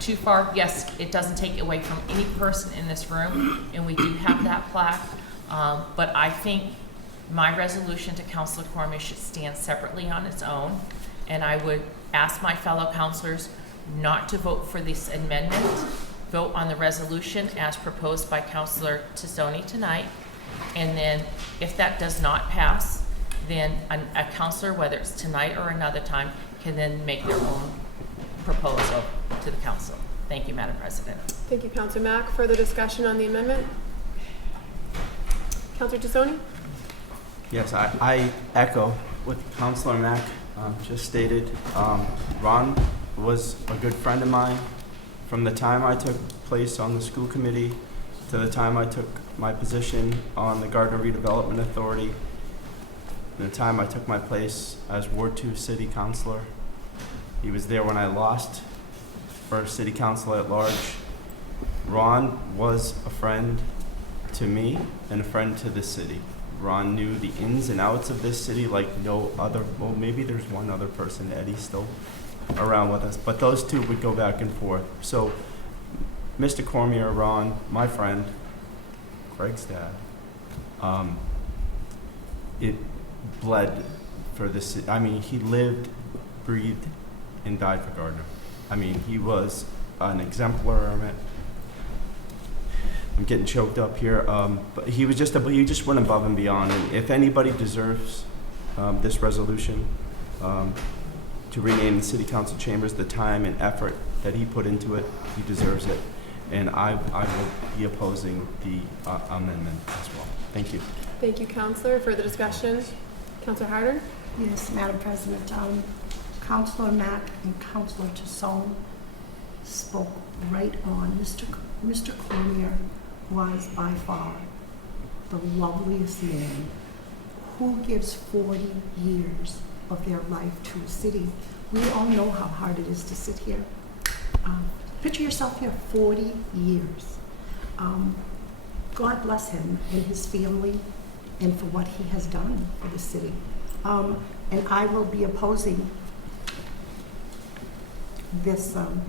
too far. Yes, it doesn't take away from any person in this room, and we do have that plaque. But I think my resolution to Councilor Cormier should stand separately on its own, and I would ask my fellow councilors not to vote for this amendment. Vote on the resolution as proposed by Councilor Tassoni tonight, and then if that does not pass, then a councilor, whether it's tonight or another time, can then make their own proposal to the council. Thank you, Madam President. Thank you, Councilor Mack. Further discussion on the amendment? Councilor Tassoni? Yes, I echo what Councilor Mack just stated. Ron was a good friend of mine from the time I took place on the school committee to the time I took my position on the Gardner Redevelopment Authority, and the time I took my place as Ward 2 City Councilor. He was there when I lost for City Council at large. Ron was a friend to me and a friend to the city. Ron knew the ins and outs of this city like no other. Well, maybe there's one other person, Eddie's still around with us, but those two would go back and forth. So Mr. Cormier, Ron, my friend, Craig's dad, it bled for this city. I mean, he lived, breathed, and died for Gardner. I mean, he was an exemplar of it. I'm getting choked up here, but he just went above and beyond. And if anybody deserves this resolution to to rename the city council chambers. The time and effort that he put into it, he deserves it. And I will be opposing the amendment as well. Thank you. Thank you, Counselor. Further discussion? Counselor Harder? Yes, Madam President. Councilor Mack and Councilor Tassone spoke right on. Mr. Cormier was by far the loveliest man who gives 40 years of their life to a city. We all know how hard it is to sit here. Picture yourself here, 40 years. God bless him and his family and for what he has done for the city. And I will be opposing this amendment.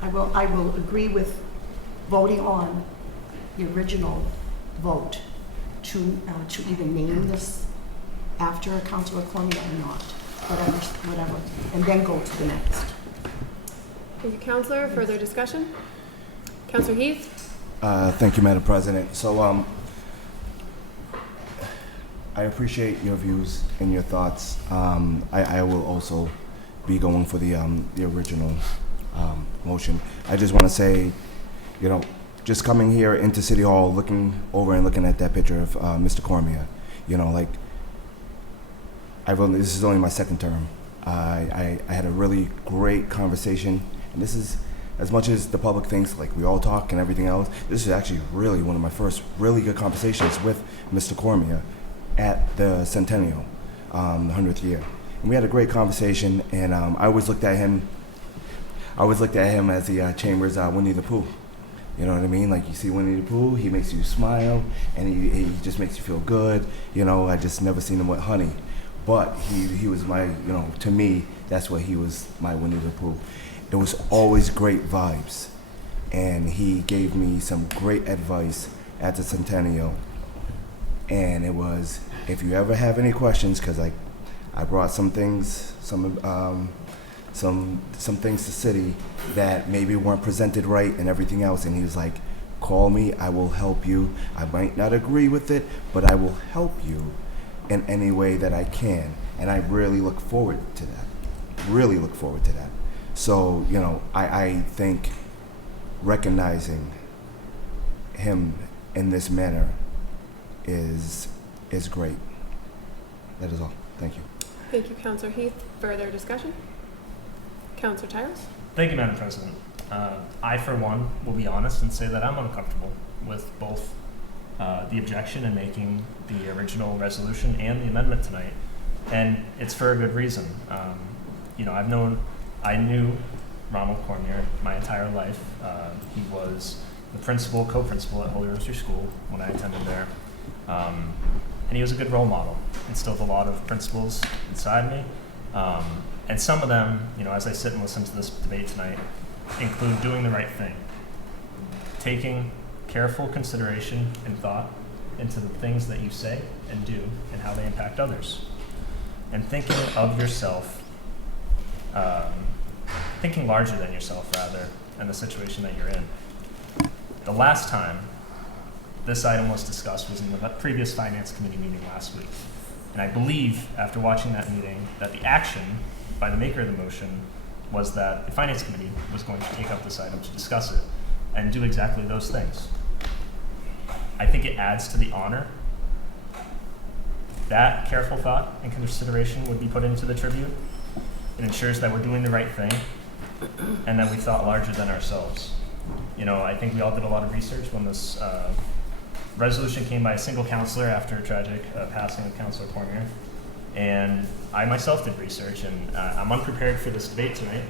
I will agree with voting on the original vote to either name this after Councilor Cormier or not, whatever, and then go to the next. Thank you, Counselor. Further discussion? Counselor Heath? Thank you, Madam President. So, I appreciate your views and your thoughts. I will also be going for the original motion. I just want to say, you know, just coming here into City Hall, looking over and looking at that picture of Mr. Cormier, you know, like, this is only my second term. I had a really great conversation, and this is, as much as the public thinks, like, we all talk and everything else, this is actually really one of my first really good conversations with Mr. Cormier at the Centennial, the 100th year. And we had a great conversation, and I always looked at him as the Chamber's Winnie the Pooh. You know what I mean? Like, you see Winnie the Pooh, he makes you smile, and he just makes you feel good. You know, I just never seen him with honey. But he was my, you know, to me, that's what he was, my Winnie the Pooh. It was always great vibes. And he gave me some great advice at the Centennial. And it was, if you ever have any questions, because I brought some things, some things to city that maybe weren't presented right and everything else. And he was like, call me, I will help you. I might not agree with it, but I will help you in any way that I can. And I really look forward to that. Really look forward to that. So, you know, I think recognizing him in this manner is great. That is all. Thank you. Thank you, Counselor Heath. Further discussion? Counselor Tyros? Thank you, Madam President. I, for one, will be honest and say that I'm uncomfortable with both the objection in making the original resolution and the amendment tonight, and it's for a good reason. You know, I knew Ronald Cormier my entire life. He was the principal, co-principal at Holy Rosary School when I attended there, and he was a good role model. Instilled a lot of principles inside me. And some of them, you know, as I sit and listen to this debate tonight, include doing the right thing, taking careful consideration and thought into the things that you say and do and how they impact others, and thinking of yourself, thinking larger than yourself, rather, and the situation that you're in. The last time this item was discussed was in the previous Finance Committee meeting last week. And I believe, after watching that meeting, that the action by the maker of the motion was that the Finance Committee was going to take up this item to discuss it and do exactly those things. I think it adds to the honor. That careful thought and consideration would be put into the tribute. It ensures that we're doing the right thing and that we thought larger than ourselves. You know, I think we all did a lot of research when this resolution came by a single counselor after a tragic passing of Councilor Cormier. And I myself did research, and I'm unprepared for this debate tonight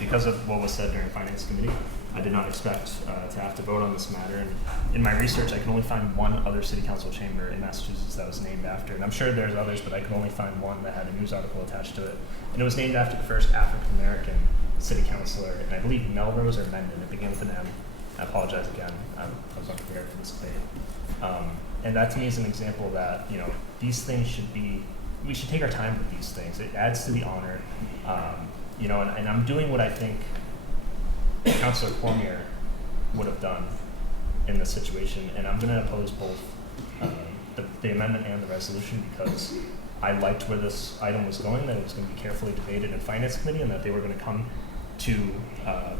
because of what was said during Finance Committee. I did not expect to have to vote on this matter. And in my research, I can only find one other city council chamber in Massachusetts that was named after. And I'm sure there's others, but I could only find one that had a news article attached to it. And it was named after the first African-American city councilor, and I believe Melrose or Mendon. It began with an M. I apologize again. I was unprepared for this debate. And that to me is an example that, you know, these things should be, we should take our time with these things. It adds to the honor. You know, and I'm doing what I think Councilor Cormier would have done in this situation, and I'm going to oppose both the amendment and the resolution because I liked where this item was going, that it was going to be carefully debated in Finance Committee, and that they were going to come to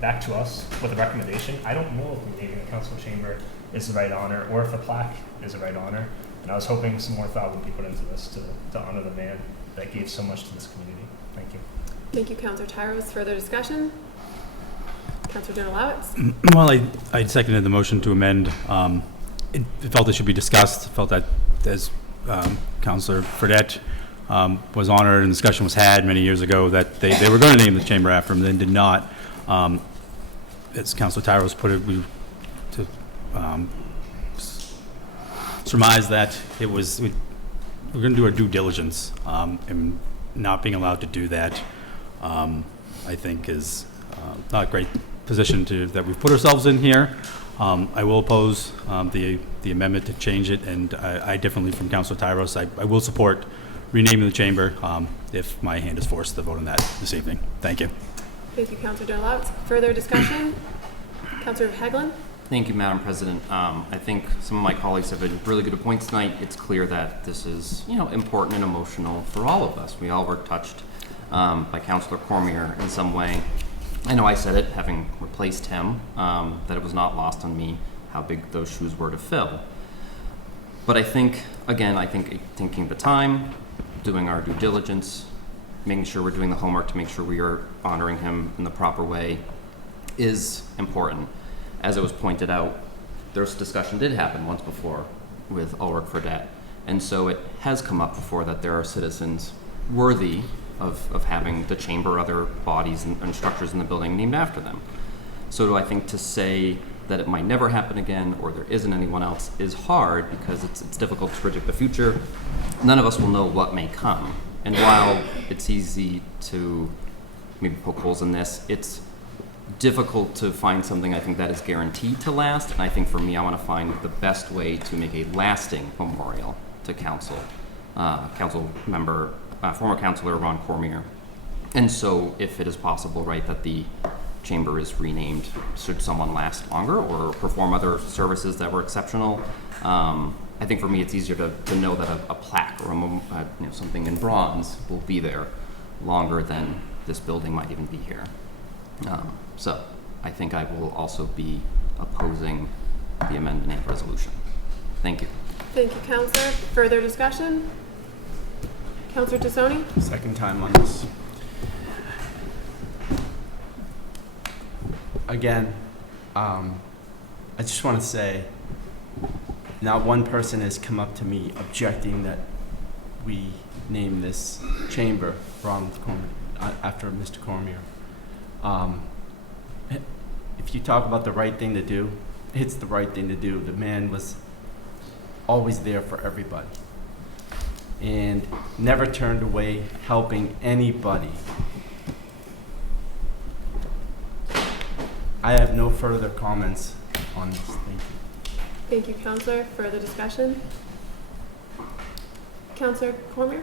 back to us with a recommendation. I don't know if renaming the council chamber is the right honor, or if a plaque is the right honor. And I was hoping some more thought would be put into this to honor the man that gave so much to this community. Thank you. Thank you, Councilor Tyros. Further discussion? Councilor Donalawitz? Well, I seconded the motion to amend. It felt it should be discussed. Felt that as Councilor Fredette was honored and discussion was had many years ago that they were going to name the chamber after him, then did not. As Councilor Tyros put it, we to surmise that it was we're going to do our due diligence, and not being allowed to do that, I think, is not a great position that we've put ourselves in here. I will oppose the amendment to change it, and I definitely, from Councilor Tyros, I will support renaming the chamber if my hand is forced to vote on that this evening. Thank you. Thank you, Councilor Donalawitz. Further discussion? Councilor Hagelin? Thank you, Madam President. I think some of my colleagues have been really good points tonight. It's clear that this is, important and emotional for all of us. We all were touched by Councilor Cormier in some way. I know I said it, having replaced him, that it was not lost on me how big those shoes were to fill. But I think, again, taking the time, doing our due diligence, making sure we're doing the homework to make sure we are honoring him in the proper way is important. As it was pointed out, this discussion did happen once before with Ulrich Fredette, and so it has come up before that there are citizens worthy of having the chamber or other bodies and structures in the building named after them. So do I think to say that it might never happen again or there isn't anyone else is hard, because it's difficult to predict the future. None of us will know what may come. And while it's easy to maybe poke holes in this, it's difficult to find something I think that is guaranteed to last. And I think for me, I want to find the best way to make a lasting memorial to council member, former councilor Ron Cormier. And so if it is possible, right, that the chamber is renamed should someone last longer or perform other services that were exceptional, I think for me it's easier to know that a plaque or something in bronze will be there longer than this building might even be here. So I think I will also be opposing the amendment and resolution. Thank you. Thank you, Councilor. Further discussion? Councilor Tassoni? Second time on this. Again, I just want to say, not one person has come up to me objecting that we name this chamber Ronald Cormier, after Mr. Cormier. If you talk about the right thing to do, it's the right thing to do. The man was always there for everybody and never turned away helping anybody. I have no further comments on this. Thank you. Thank you, Councilor. Further discussion? Councilor Cormier?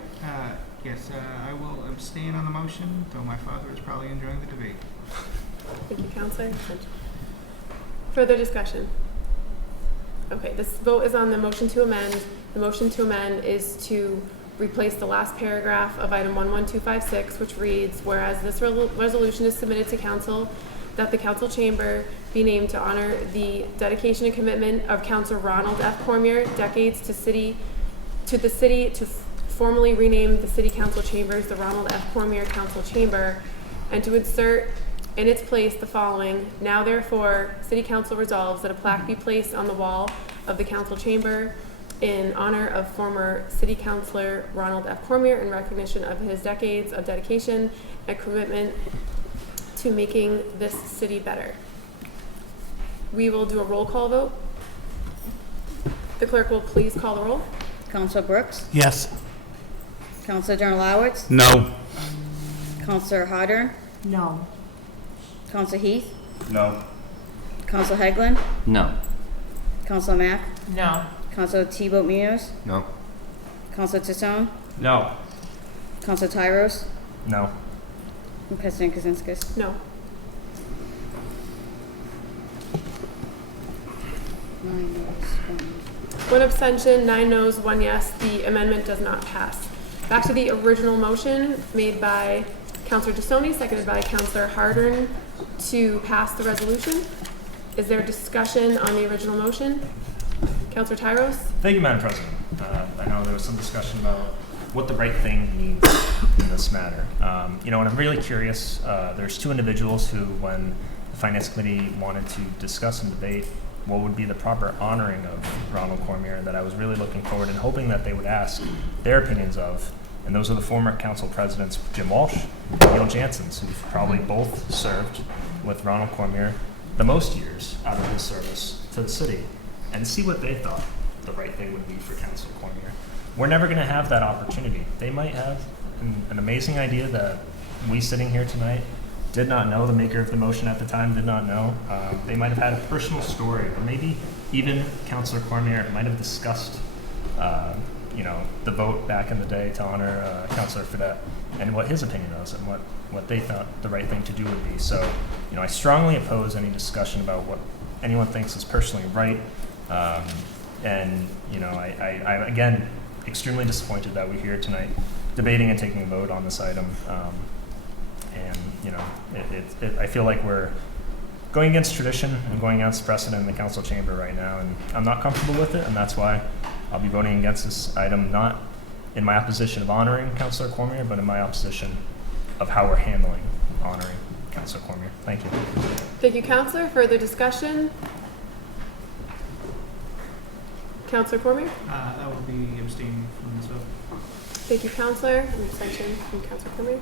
Yes, I will abstain on the motion, though my father is probably enjoying the debate. Thank you, Councilor. Further discussion? Okay, this vote is on the motion to amend. The motion to amend is to replace the last paragraph of item 11256, which reads, whereas this resolution is submitted to council, that the council chamber be named to honor the dedication and commitment of Councilor Ronald F. Cormier, decades to the city to formally rename the city council chambers the Ronald F. Cormier Council Chamber, and to insert in its place the following: now therefore, city council resolves that a plaque be placed on the wall of the council chamber in honor of former city councilor Ronald F. Cormier in recognition of his decades of dedication and commitment to making this city better. We will do a roll call vote. The clerk will please call the roll. Councilor Brooks? Yes. Councilor Donalawitz? No. Councilor Harder? No. Councilor Heath? No. Councilor Hagelin? No. Councilor Mack? No. Councilor Thibault Munoz? No. Councilor Tassone? No. Councilor Tyros? No. And President Kaczynskis? No. Nine yeas, 1. One abstention, 9 noes, 1 yes. The amendment does not pass. Back to the original motion made by Counselor Tassoni, seconded by Counselor Hardern to pass the resolution. Is there discussion on the original motion? Counselor Tyros? Thank you, Madam President. I know there was some discussion about what the right thing means in this matter. And I'm really curious. There's two individuals who, when the Finance Committee wanted to discuss and debate what would be the proper honoring of Ronald Cormier, that I was really looking forward and hoping that they would ask their opinions of. And those are the former council presidents, Jim Walsh and Neil Janssens, who've probably both served with Ronald Cormier the most years out of his service to the city, and see what they thought the right thing would be for Councilor Cormier. We're never going to have that opportunity. They might have an amazing idea that we sitting here tonight did not know, the maker of the motion at the time did not know. They might have had a personal story, or maybe even Councilor Cormier might have discussed the vote back in the day to honor Councilor Fredette and what his opinion was and what they thought the right thing to do would be. So, I strongly oppose any discussion about what anyone thinks is personally right. I'm again extremely disappointed that we're here tonight debating and taking a vote on this item. I feel like we're going against tradition and going against precedent in the council chamber right now, and I'm not comfortable with it, and that's why I'll be voting against this item, not in my opposition of honoring Councilor Cormier, but in my opposition of how we're handling honoring Councilor Cormier. Thank you. Thank you, Counselor. Further discussion? Counselor Cormier? I will be abstaining from this vote. Thank you, Counselor. An abstention from Counselor Cormier.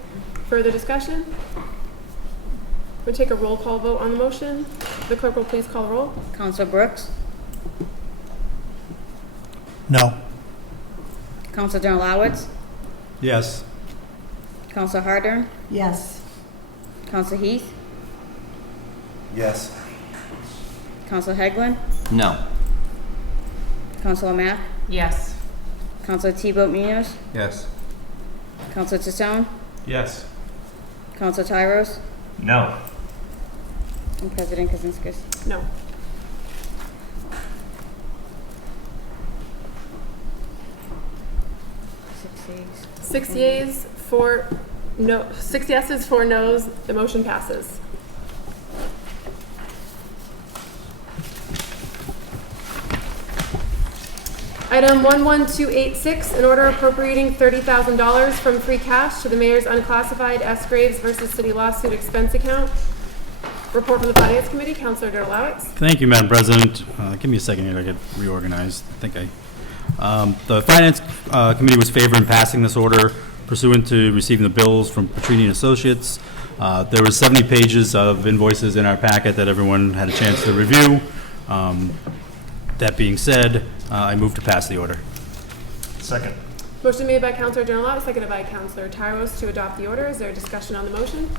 Further discussion? We'll take a roll call vote on the motion. The clerk will please call the roll. Counselor Brooks? No. Counselor Donalawitz? Yes. Counselor Hardern? Yes. Counselor Heath? Yes. Counselor Heglin? No. Counselor Mack? Yes. Counselor T-Boat Munoz? Yes. Counselor Tassone? Yes. Counselor Tyros? No. And President Kaczynskis. No. Six yeas, 6 yeses, 4 noes. The motion passes. Item 11286, an order appropriating $30,000 from free cash to the mayor's unclassified S. Graves versus City lawsuit expense account. Report from the Finance Committee, Councilor Derlowitz. Thank you, Madam President. Give me a second here to get reorganized. The Finance Committee was favoring passing this order pursuant to receiving the bills from Petrini and Associates. There was 70 pages of invoices in our packet that everyone had a chance to review. That being said, I move to pass the order. Second. Motion made by Councilor Derlowitz, seconded by Councilor Tyros to adopt the order. Is there a discussion on the motion?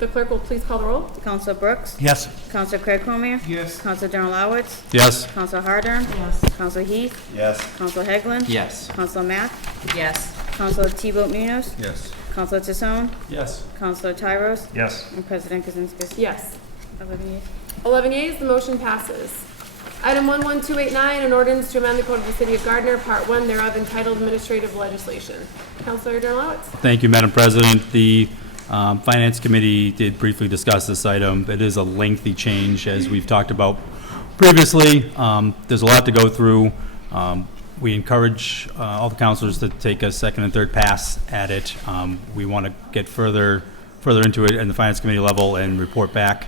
The clerk will please call the roll. Counselor Brooks? Yes. Counselor Craig Cormier? Yes. Counselor Donalawitz? Yes. Counselor Hardern? Yes. Counselor Heath? Yes. Counselor Heglin? Yes. Counselor Mack? Yes. Counselor T-Boat Munoz? Yes. Counselor Tassone? Yes. Counselor Tyros? Yes. And President Kaczynskis. Yes. 11 yeas. 11 yeas, the motion passes. Item 11289, an ordinance to amend the code of the City of Gardner, Part 1 thereof, entitled Administrative Legislation. Councilor Derlowitz. Thank you, Madam President. The Finance Committee did briefly discuss this item. It is a lengthy change, as we've talked about previously. There's a lot to go through. We encourage all the councilors to take a second and third pass at it. We want to get further into it in the Finance Committee level and report back.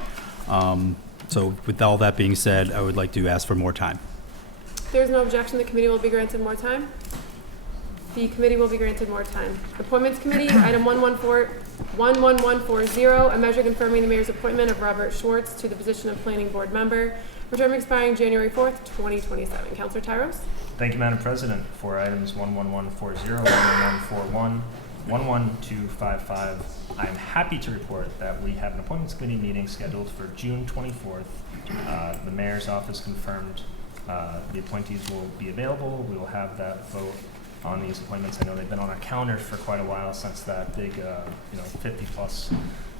So with all that being said, I would like to ask for more time. If there's no objection, the committee will be granted more time. The committee will be granted more time. Appointments Committee, item 11140, a measure confirming the mayor's appointment of Robert Schwartz to the position of Planning Board member, for term expiring January 4th, 2027. Councilor Tyros. Thank you, Madam President. For items 11140, 11141, 11255, I am happy to report that we have an Appointments Committee meeting scheduled for June 24th. The Mayor's office confirmed the appointees will be available. We will have that vote on these appointments. I know they've been on our calendar for quite a while since that big, 50-plus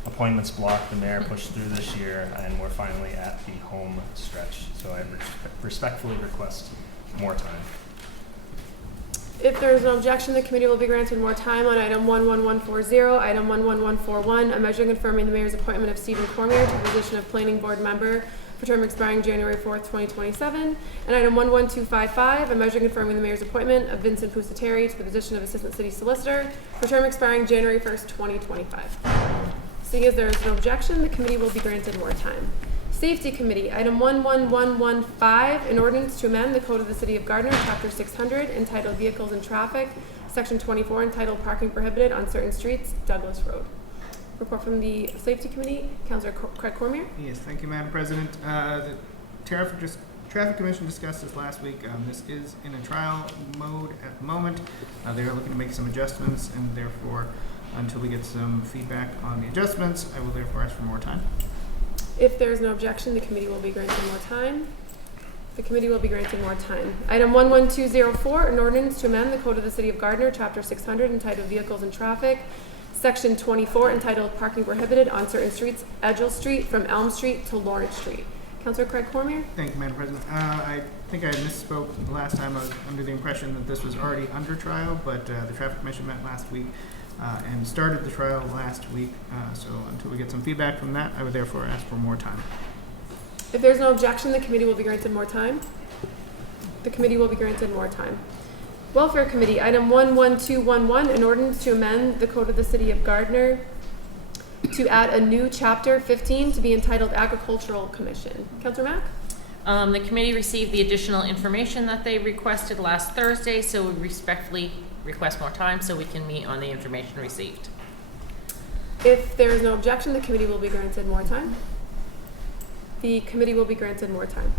appointments block the mayor pushed through this year, and we're finally at the home stretch. So I respectfully request more time. If there is no objection, the committee will be granted more time on item 11140, item 11141, a measure confirming the mayor's appointment of Stephen Cormier to the position of planning board member for term expiring January 4th, 2027, and item 11255, a measure confirming the mayor's appointment of Vincent Pusateri to the position of assistant city solicitor for term expiring January 1st, 2025. Seeing as there is no objection, the committee will be granted more time. Safety Committee, item 11115, an ordinance to amend the Code of the City of Gardner, Chapter 600, entitled Vehicles and Traffic, Section 24, entitled Parking Prohibited on Certain Streets, Douglas Road. Report from the Safety Committee, Councilor Craig Cormier. Yes, thank you, Madam President. The Traffic Commission discussed this last week. This is in a trial mode at the moment. They are looking to make some adjustments, and therefore, until we get some feedback on the adjustments, I will therefore ask for more time. If there is no objection, the committee will be granted more time. The committee will be granted more time. Item 11204, an ordinance to amend the Code of the City of Gardner, Chapter 600, entitled Vehicles and Traffic, Section 24, entitled Parking Prohibited on Certain Streets, Edgell Street, from Elm Street to Lawrence Street. Councilor Craig Cormier? Thank you, Madam President. I think I misspoke the last time. I was under the impression that this was already under trial, but the Traffic Commission met last week and started the trial last week. So until we get some feedback from that, I would therefore ask for more time. If there's no objection, the committee will be granted more time. The committee will be granted more time. Welfare Committee, item 11211, an ordinance to amend the Code of the City of Gardner to add a new Chapter 15 to be entitled Agricultural Commission. Councilor Mack? The committee received the additional information that they requested last Thursday, so we respectfully request more time so we can meet on the information received. If there is no objection, the committee will be granted more time. The committee will be granted more time.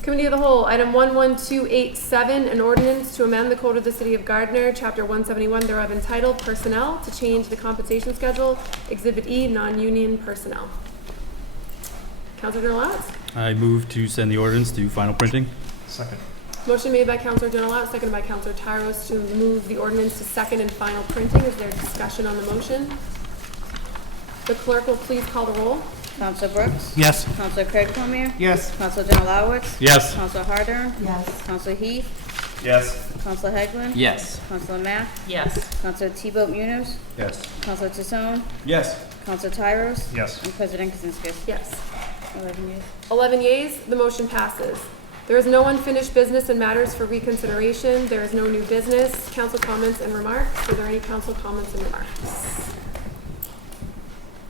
Committee of the Whole, item 11287, an ordinance to amend the Code of the City of Gardner, Chapter 171, thereof entitled Personnel, to change the compensation schedule, Exhibit E, non-union personnel. Councilor Donalds? I move to send the ordinance to final printing. Second. Motion made by Councilor Donalds, seconded by Councilor Tyros to move the ordinance to second and final printing. Is there discussion on the motion? The clerk will please call the roll. Councilor Brooks? Yes. Councilor Craig Cormier? Yes. Councilor Donalawitz? Yes. Councilor Harder? Yes. Councilor Heath? Yes. Councilor Hegland? Yes. Councilor Mack? Yes. Councilor T-Boat Munoz? Yes. Councilor Tassone? Yes. Councilor Tyros? Yes. And President Kaczynski. Yes. 11 yeas. 11 yeas, the motion passes. There is no unfinished business and matters for reconsideration. There is no new business. Council comments and remarks. Are there any council comments and remarks?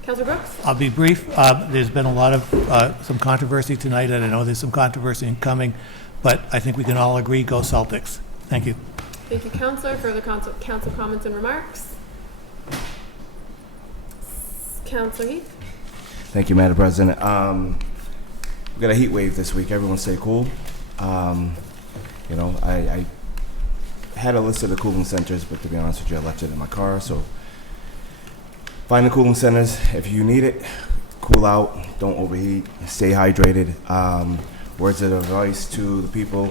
Councilor Brooks? I'll be brief. There's been a lot of, some controversy tonight, and I know there's some controversy coming, but I think we can all agree, go Celtics. Thank you. Thank you, Councilor. Further council comments and remarks? Councilor Heath? Thank you, Madam President. We got a heat wave this week. Everyone stay cool. You know, I had a list of the cooling centers, but to be honest with you, I left it in my car. So find the cooling centers. If you need it, cool out. Don't overheat. Stay hydrated. Words of advice to the people,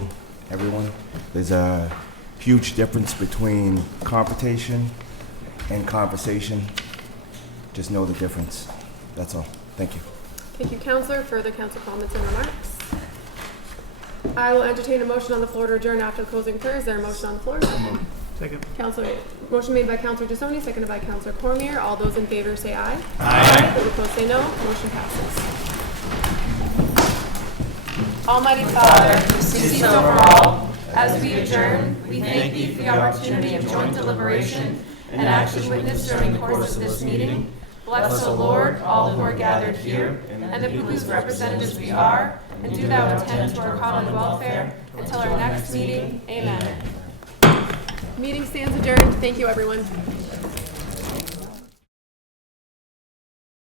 everyone. There's a huge difference between confrontation and conversation. Just know the difference. That's all. Thank you. Thank you, Councilor. Further council comments and remarks? I will entertain a motion on the floor to adjourn after the closing prayer. Is there a motion on the floor? Second. Motion made by Councilor Tassone, seconded by Councilor Cormier. All those in favor say aye. Aye. Those opposed say no. Motion passes. Almighty Father, who sees over all, as we adjourn, we thank Thee for the opportunity of joint deliberation and action witnessed during the course of this meeting. Bless, O Lord, all who are gathered here, and the whose representatives we are, and do Thou attend to our common welfare until our next meeting. Amen. Meeting stands adjourned. Thank you, everyone.